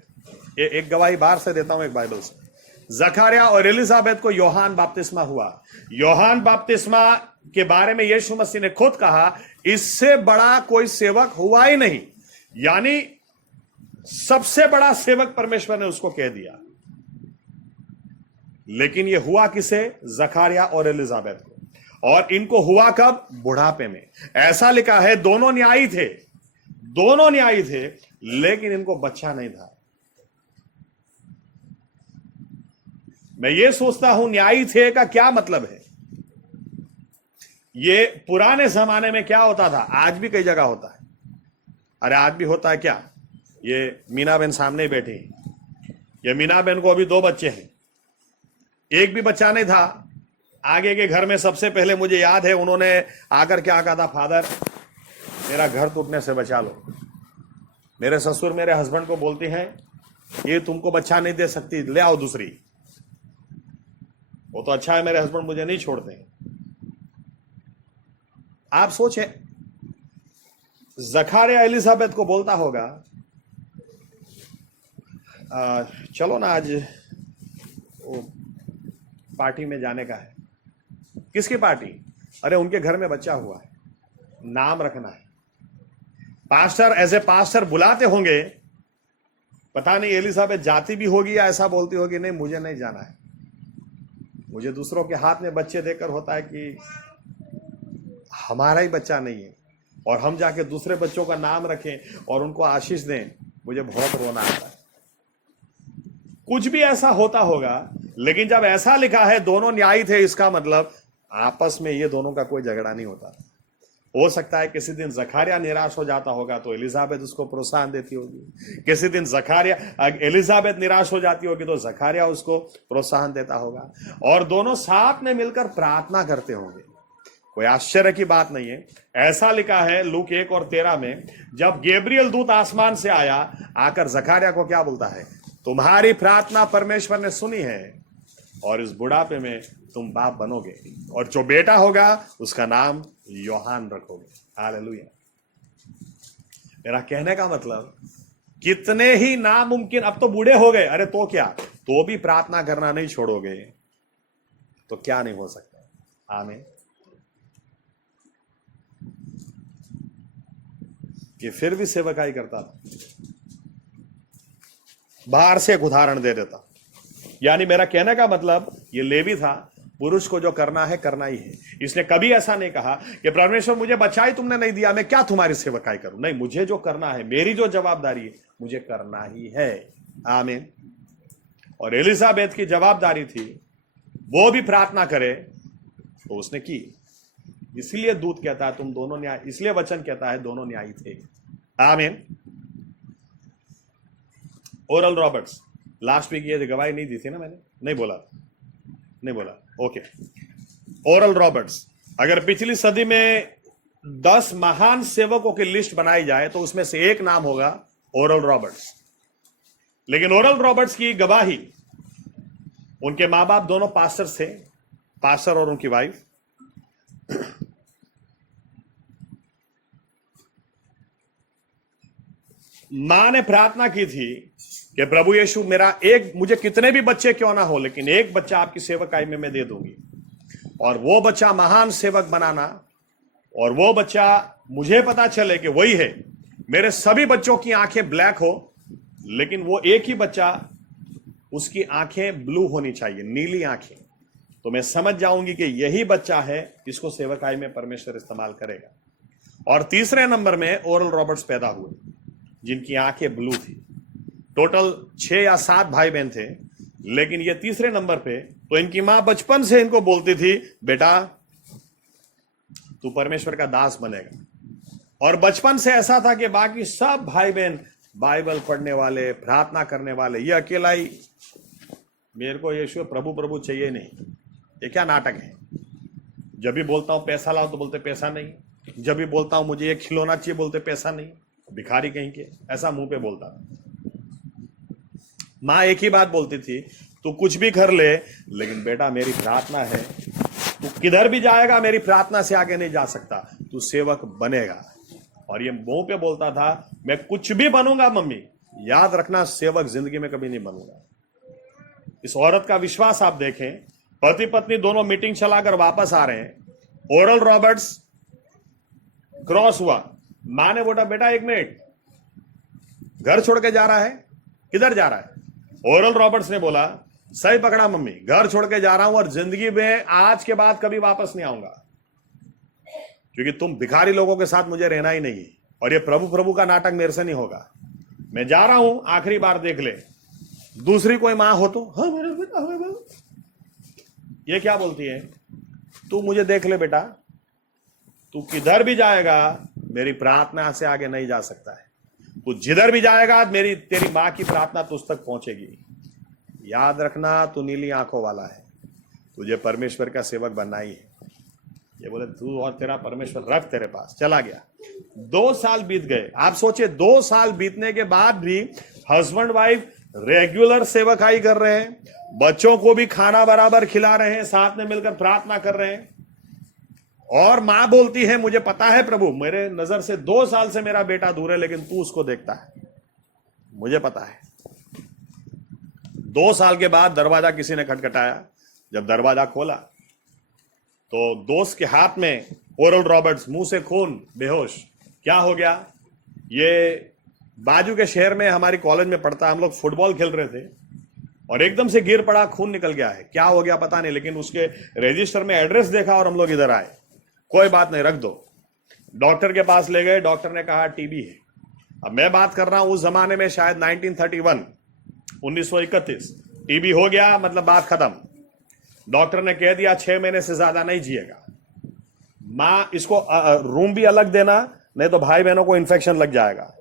ये एक गवाही बाहर से देता हूं, एक बाइबल से। जकारिया और एलिजाबेथ को योहान बपतिस्मा हुआ। योहान बपतिस्मा के बारे में यीशु मसीह ने खुद कहा, इससे बड़ा कोई सेवक हुआ ही नहीं, यानी सबसे बड़ा सेवक परमेश्वर ने उसको कह दिया। लेकिन यह हुआ किसे? जकारिया और एलिजाबेथ को। और इनको हुआ कब? बुढ़ापे में। ऐसा लिखा है दोनों न्यायी थे, दोनों न्यायी थे, लेकिन इनको बच्चा नहीं था। मैं ये सोचता हूं न्यायी थे का क्या मतलब है। ये पुराने जमाने में क्या होता था, आज भी कई जगह होता है। अरे आज भी होता है क्या? ये मीना बहन सामने ही बैठी है, ये मीना बहन को अभी 2 बच्चे हैं, एक भी बच्चा नहीं था। आगे के घर में सबसे पहले मुझे याद है उन्होंने आकर क्या कहा था, फादर मेरा घर टूटने से बचा लो। मेरे ससुर मेरे हस्बैंड को बोलती हैं, ये तुमको बच्चा नहीं दे सकती, ले आओ दूसरी। वो तो अच्छा है मेरे हस्बैंड मुझे नहीं छोड़ते। आप सोचें, जकारिया एलिजाबेथ को बोलता होगा, चलो ना आज वो पार्टी में जाने का है। किसकी पार्टी? अरे उनके घर में बच्चा हुआ है, नाम रखना है। पास्टर एज ए पास्टर बुलाते होंगे, पता नहीं एलिजाबेथ जाती भी होगी या ऐसा बोलती होगी, नहीं मुझे नहीं जाना है, मुझे दूसरों के हाथ में बच्चे देकर होता है कि हमारा ही बच्चा नहीं है और हम जाके दूसरे बच्चों का नाम रखें और उनको आशीष दें, मुझे बहुत रोना आता है। कुछ भी ऐसा होता होगा, लेकिन जब ऐसा लिखा है दोनों न्यायी थे, इसका मतलब आपस में ये दोनों का कोई झगड़ा नहीं होता। हो सकता है किसी दिन जकारिया निराश हो जाता होगा तो एलिजाबेथ उसको प्रोत्साहन देती होगी, किसी दिन जकारिया एलिजाबेथ निराश हो जाती होगी तो जकारिया उसको प्रोत्साहन देता होगा, और दोनों साथ में मिलकर प्रार्थना करते होंगे। कोई आश्चर्य की बात नहीं है। ऐसा लिखा है लूक 1 और 13 में, जब गैब्रियल दूत आसमान से आया, आकर जकारिया को क्या बोलता है, तुम्हारी प्रार्थना परमेश्वर ने सुनी है और इस बुढ़ापे में तुम बाप बनोगे और जो बेटा होगा उसका नाम योहान रखोगे। हालेलुया। मेरा कहने का मतलब, कितने ही नामुमकिन, अब तो बूढ़े हो गए, अरे तो क्या, तो भी प्रार्थना करना नहीं छोड़ोगे तो क्या नहीं हो सकता। आमीन। ये फिर भी सेवकाई करता था। बाहर से एक उदाहरण दे देता, यानी मेरा कहने का मतलब, ये लेवी था, पुरुष को जो करना है करना ही है। इसने कभी ऐसा नहीं कहा कि परमेश्वर मुझे बच्चा ही तुमने नहीं दिया, मैं क्या तुम्हारी सेवकाई करूं। नहीं, मुझे जो करना है, मेरी जो जवाबदारी है, मुझे करना ही है। आमीन। और एलिजाबेथ की जवाबदारी थी वो भी प्रार्थना करे, तो उसने की। इसलिए दूत कहता है तुम दोनों न्याय, इसलिए वचन कहता है दोनों न्यायी थे। आमीन। ओरल रॉबर्ट्स, लास्ट वीक ये गवाही नहीं दी थी ना, मैंने नहीं बोला। ओके। ओरल रॉबर्ट्स, अगर पिछली सदी में 10 महान सेवकों की लिस्ट बनाई जाए तो उसमें से एक नाम होगा ओरल रॉबर्ट्स। लेकिन ओरल रॉबर्ट्स की गवाही, उनके मां बाप दोनों पास्टर थे, पास्टर और उनकी वाइफ। मां ने प्रार्थना की थी कि प्रभु यीशु मुझे कितने भी बच्चे क्यों ना हो, लेकिन एक बच्चा आपकी सेवकाई में मैं दे दूंगी, और वो बच्चा महान सेवक बनाना, और वो बच्चा मुझे पता चले कि वही है। मेरे सभी बच्चों की आंखें ब्लैक हो, लेकिन वो एक ही बच्चा, उसकी आंखें ब्लू होनी चाहिए, नीली आंखें, तो मैं समझ जाऊंगी कि यही बच्चा है, इसको सेवकाई में परमेश्वर इस्तेमाल करेगा। और तीसरे नंबर में ओरल रॉबर्ट्स पैदा हुए, जिनकी आंखें ब्लू थी। टोटल 6 या 7 भाई बहन थे, लेकिन ये तीसरे नंबर पे। तो इनकी मां बचपन से इनको बोलती थी, बेटा तू परमेश्वर का दास बनेगा। और बचपन से ऐसा था कि बाकी सब भाई बहन बाइबल पढ़ने वाले, प्रार्थना करने वाले, ये अकेला ही, मेरे को यीशु प्रभु प्रभु चाहिए नहीं। ये क्या नाटक है? जब भी बोलता हूं पैसा लाओ तो बोलते पैसा नहीं, जब भी बोलता हूं मुझे ये खिलौना चाहिए बोलते पैसा नहीं, भिखारी कहीं के, ऐसा मुंह पे बोलता था। मां एक ही बात बोलती थी, तू कुछ भी कर ले, लेकिन बेटा मेरी प्रार्थना है, तू किधर भी जाएगा मेरी प्रार्थना से आगे नहीं जा सकता, तू सेवक बनेगा। और ये मुंह पे बोलता था, मैं कुछ भी बनूंगा मम्मी, याद रखना सेवक जिंदगी में कभी नहीं बनूंगा। इस औरत का विश्वास आप देखें, पति पत्नी दोनों मीटिंग चलाकर वापस आ रहे हैं। ओरल रॉबर्ट्स क्रॉस हुआ, मां ने बोला बेटा 1 मिनट, घर छोड़ के जा रहा है, किधर जा रहा है? ओरल रॉबर्ट्स ने बोला, सही पकड़ा मम्मी, घर छोड़ के जा रहा हूं और जिंदगी में आज के बाद कभी वापस नहीं आऊंगा, क्योंकि तुम भिखारी लोगों के साथ मुझे रहना ही नहीं है, और ये प्रभु प्रभु का नाटक मेरे से नहीं होगा। मैं जा रहा हूं, आखिरी बार देख ले। दूसरी कोई मां हो तो, हाँ मेरा बेटा, ये क्या बोलती है, तू मुझे देख ले बेटा, तू किधर भी जाएगा मेरी प्रार्थना से आगे नहीं जा सकता है, तू जिधर भी जाएगा तेरी मां की प्रार्थना तुझ तक पहुंचेगी। याद रखना तू नीली आंखों वाला है, तुझे परमेश्वर का सेवक बनना ही है। ये बोले तू और तेरा परमेश्वर रख तेरे पास। चला गया। 2 साल बीत गए। आप सोचिए 2 साल बीतने के बाद भी हस्बैंड वाइफ रेगुलर सेवकाई कर रहे हैं, बच्चों को भी खाना बराबर खिला रहे हैं, साथ में मिलकर प्रार्थना कर रहे हैं। और मां बोलती है, मुझे पता है प्रभु, मेरे नजर से 2 साल से मेरा बेटा दूर है, लेकिन तू उसको देखता है, मुझे पता है। 2 साल के बाद दरवाजा किसी ने खटखटाया। जब दरवाजा खोला तो दोस्त के हाथ में ओरल रॉबर्ट्स, मुंह से खून, बेहोश। क्या हो गया? ये बाजू के शहर में हमारी कॉलेज में पढ़ता, हम लोग फुटबॉल खेल रहे थे और एकदम से गिर पड़ा, खून निकल गया है। क्या हो गया पता नहीं, लेकिन उसके रजिस्टर में एड्रेस देखा और हम लोग इधर आए। कोई बात नहीं, रख दो। डॉक्टर के पास ले गए, डॉक्टर ने कहा टीबी है। अब मैं बात कर रहा हूं उस जमाने में, शायद 1931 टीबी हो गया मतलब बात खत्म। डॉक्टर ने कह दिया 6 महीने से ज्यादा नहीं जिएगा। मां, इसको रूम भी अलग देना, नहीं तो भाई बहनों को इन्फेक्शन लग जाएगा,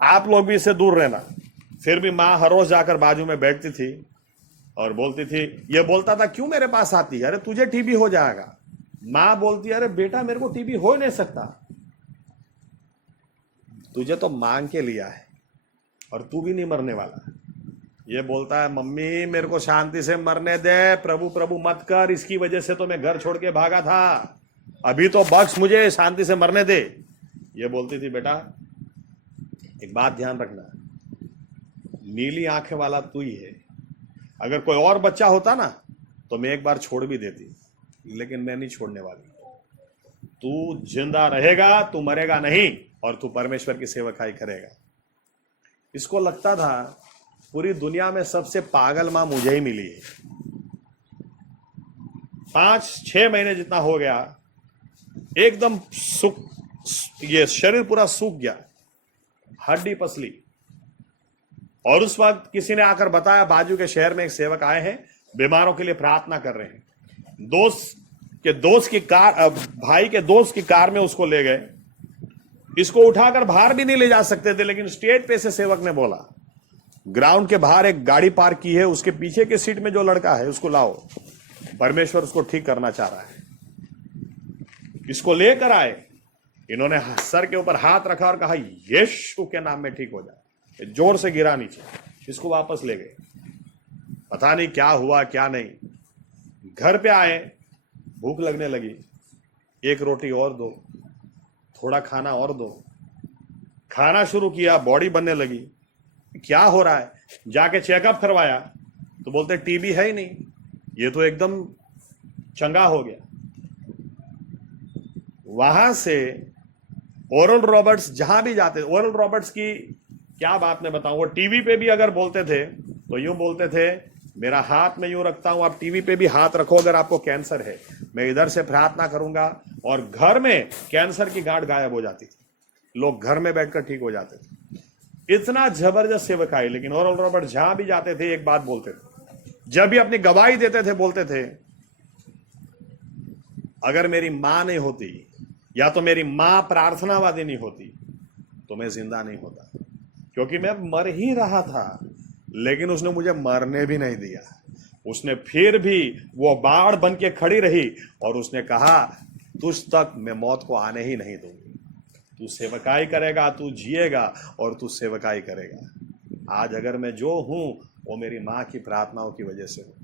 आप लोग भी इससे दूर रहना। फिर भी मां हर रोज जाकर बाजू में बैठती थी और बोलती थी, ये बोलता था क्यों मेरे पास आती है, अरे तुझे टीबी हो जाएगा। मां बोलती, अरे बेटा मेरे को टीबी हो नहीं सकता, तुझे तो मांग के लिया है और तू भी नहीं मरने वाला। ये बोलता है, मम्मी मेरे को शांति से मरने दे, प्रभु प्रभु मत कर, इसकी वजह से तो मैं घर छोड़ के भागा था, अभी तो बख्श मुझे, शांति से मरने दे। ये बोलती थी, बेटा एक बात ध्यान रखना, नीली आंखें वाला तू ही है। अगर कोई और बच्चा होता ना तो मैं एक बार छोड़ भी देती, लेकिन मैं नहीं छोड़ने वाली। तू जिंदा रहेगा, तू मरेगा नहीं, और तू परमेश्वर की सेवकाई करेगा। इसको लगता था पूरी दुनिया में सबसे पागल मां मुझे ही मिली है। 5-6 महीने जितना हो गया, एकदम ये शरीर पूरा सूख गया, हड्डी पसली। और उस वक्त किसी ने आकर बताया, बाजू के शहर में एक सेवक आए हैं, बीमारों के लिए प्रार्थना कर रहे हैं। दोस्त की कार, भाई के दोस्त की कार में उसको ले गए। इसको उठाकर बाहर भी नहीं ले जा सकते थे, लेकिन स्टेट पे से सेवक ने बोला, ग्राउंड के बाहर एक गाड़ी पार्क की है, उसके पीछे के सीट में जो लड़का है उसको लाओ, परमेश्वर उसको ठीक करना चाह रहा है। इसको लेकर आए, इन्होंने सर के ऊपर हाथ रखा और कहा, यीशु के नाम में ठीक हो जाए। जोर से गिरा नीचे, इसको वापस ले गए। पता नहीं क्या हुआ क्या नहीं। घर पे आए, भूख लगने लगी, 1 रोटी और दो, थोड़ा खाना और दो। खाना शुरू किया, बॉडी बनने लगी। क्या हो रहा है? जाके चेकअप करवाया तो बोलते टीबी है ही नहीं, ये तो एकदम चंगा हो गया। वहां से ओरल रॉबर्ट्स जहां भी जाते, ओरल रॉबर्ट्स की क्या बात मैं बताऊं, वो टीवी पे भी अगर बोलते थे तो यूं बोलते थे, मेरा हाथ में यूं रखता हूं, आप टीवी पे भी हाथ रखो अगर आपको कैंसर है, मैं इधर से प्रार्थना करूंगा, और घर में कैंसर की गांठ गायब हो जाती थी, लोग घर में बैठकर ठीक हो जाते थे। इतना जबरदस्त सेवकाई। लेकिन ओरल रॉबर्ट जहां भी जाते थे एक बात बोलते थे, जब भी अपनी गवाही देते थे बोलते थे, अगर मेरी मां नहीं होती या तो मेरी मां प्रार्थनावादी नहीं होती तो मैं जिंदा नहीं होता, क्योंकि मैं मर ही रहा था, लेकिन उसने मुझे मरने भी नहीं दिया। उसने फिर भी वो बाढ़ बन के खड़ी रही और उसने कहा, तुझ तक मैं मौत को आने ही नहीं दूंगी, तू सेवकाई करेगा, तू जिएगा और तू सेवकाई करेगा। आज अगर मैं जो हूं वो मेरी मां की प्रार्थनाओं की वजह से हूं।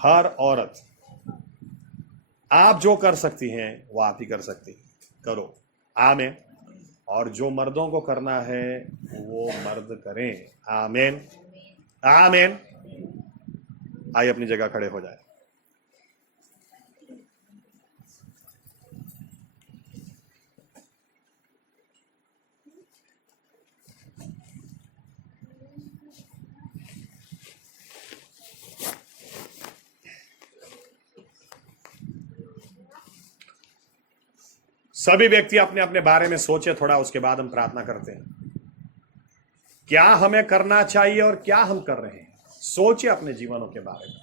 हर औरत, आप जो कर सकती हैं वो आप ही कर सकती हैं, करो। आमीन। और जो मर्दों को करना है वो मर्द करें। आमीन, आमीन। आइए अपनी जगह खड़े हो जाए। सभी व्यक्ति अपने अपने बारे में सोचे थोड़ा, उसके बाद हम प्रार्थना करते हैं। क्या हमें करना चाहिए और क्या हम कर रहे हैं, सोचे अपने जीवनों के बारे में।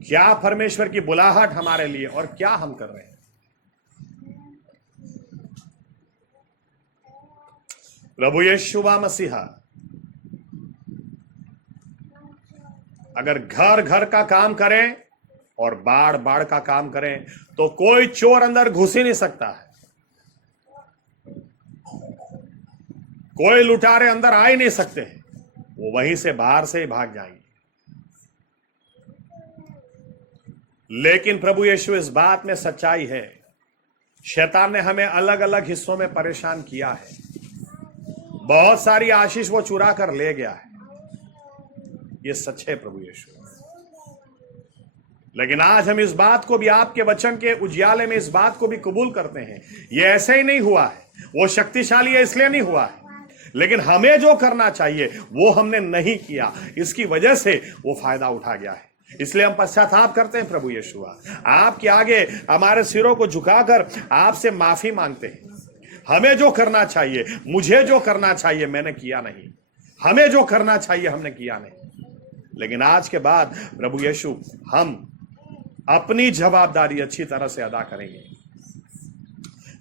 क्या परमेश्वर की बुलाहट हमारे लिए और क्या हम कर रहे हैं। प्रभु यीशु मसीहा अगर घर घर का काम करें और बाढ़ बाढ़ का काम करें तो कोई चोर अंदर घुस ही नहीं सकता है, कोई लुटारे अंदर आ ही नहीं सकते हैं, वो वहीं से बाहर से ही भाग जाएंगे। लेकिन प्रभु यीशु, इस बात में सच्चाई है, शैतान ने हमें अलग अलग हिस्सों में परेशान किया है, बहुत सारी आशीष वो चुरा कर ले गया है, ये सच है प्रभु यीशु। लेकिन आज हम इस बात को भी आपके वचन के उजियाले में इस बात को भी कबूल करते हैं, ये ऐसे ही नहीं हुआ है, वो शक्तिशाली है इसलिए नहीं हुआ है, लेकिन हमें जो करना चाहिए वो हमने नहीं किया, इसकी वजह से वो फायदा उठा गया है। इसलिए हम पश्चाताप करते हैं प्रभु यीशु, आपके आगे हमारे सिरों को झुकाकर आपसे माफी मांगते हैं। हमें जो करना चाहिए, मुझे जो करना चाहिए मैंने किया नहीं, हमें जो करना चाहिए हमने किया नहीं। लेकिन आज के बाद प्रभु यीशु हम अपनी जवाबदारी अच्छी तरह से अदा करेंगे।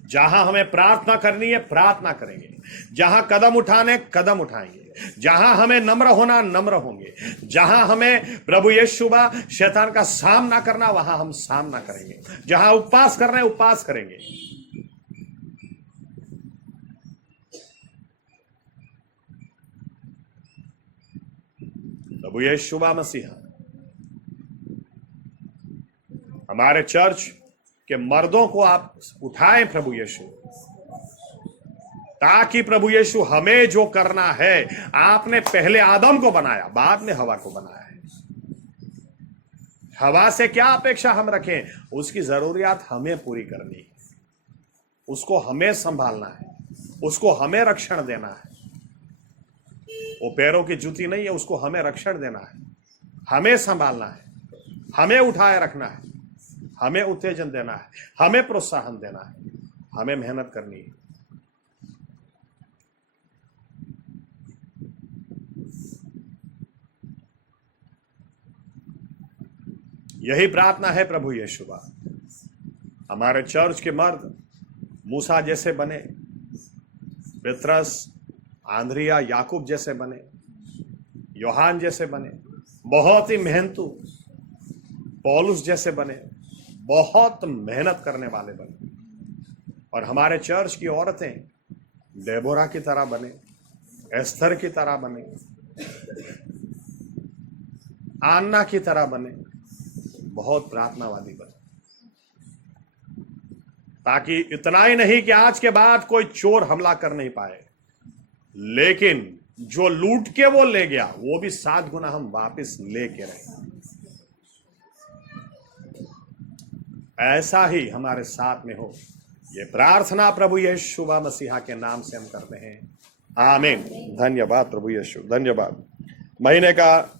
जहां हमें प्रार्थना करनी है प्रार्थना करेंगे, जहां कदम उठाने कदम उठाएंगे, जहां हमें नम्र होना नम्र होंगे, जहां हमें प्रभु यीशु शैतान का सामना करना वहां हम सामना करेंगे, जहां उपवास करना है उपवास करेंगे। प्रभु यीशु मसीहा हमारे चर्च के मर्दों को आप उठाएं प्रभु यीशु, ताकि प्रभु यीशु हमें जो करना है, आपने पहले आदम को बनाया बाद में हवा को बनाया है, हवा से क्या अपेक्षा हम रखें, उसकी जरूरियात हमें पूरी करनी है, उसको हमें संभालना है, उसको हमें रक्षण देना है। वो पैरों की जूती नहीं है, उसको हमें रक्षण देना है, हमें संभालना है, हमें उठाए रखना है, हमें उत्तेजन देना है, हमें प्रोत्साहन देना है, हमें मेहनत करनी है। यही प्रार्थना है प्रभु यीशु। हमारे चर्च के मर्द मूसा जैसे बने, पतरस, आंद्रिया, याकूब जैसे बने, योहान जैसे बने, बहुत ही मेहनतू पौलुस जैसे बने, बहुत मेहनत करने वाले बने। और हमारे चर्च की औरतें डेबोरा की तरह बने, एस्थर की तरह बने, आन्ना की तरह बने, बहुत प्रार्थनावादी बने। ताकि इतना ही नहीं कि आज के बाद कोई चोर हमला कर नहीं पाए, लेकिन जो लूट के वो ले गया वो भी 7 गुना हम वापस लेके रहे। ऐसा ही हमारे साथ में हो, ये प्रार्थना प्रभु यीशु मसीहा के नाम से हम करते हैं, आमीन। धन्यवाद प्रभु यीशु, धन्यवाद। महीने का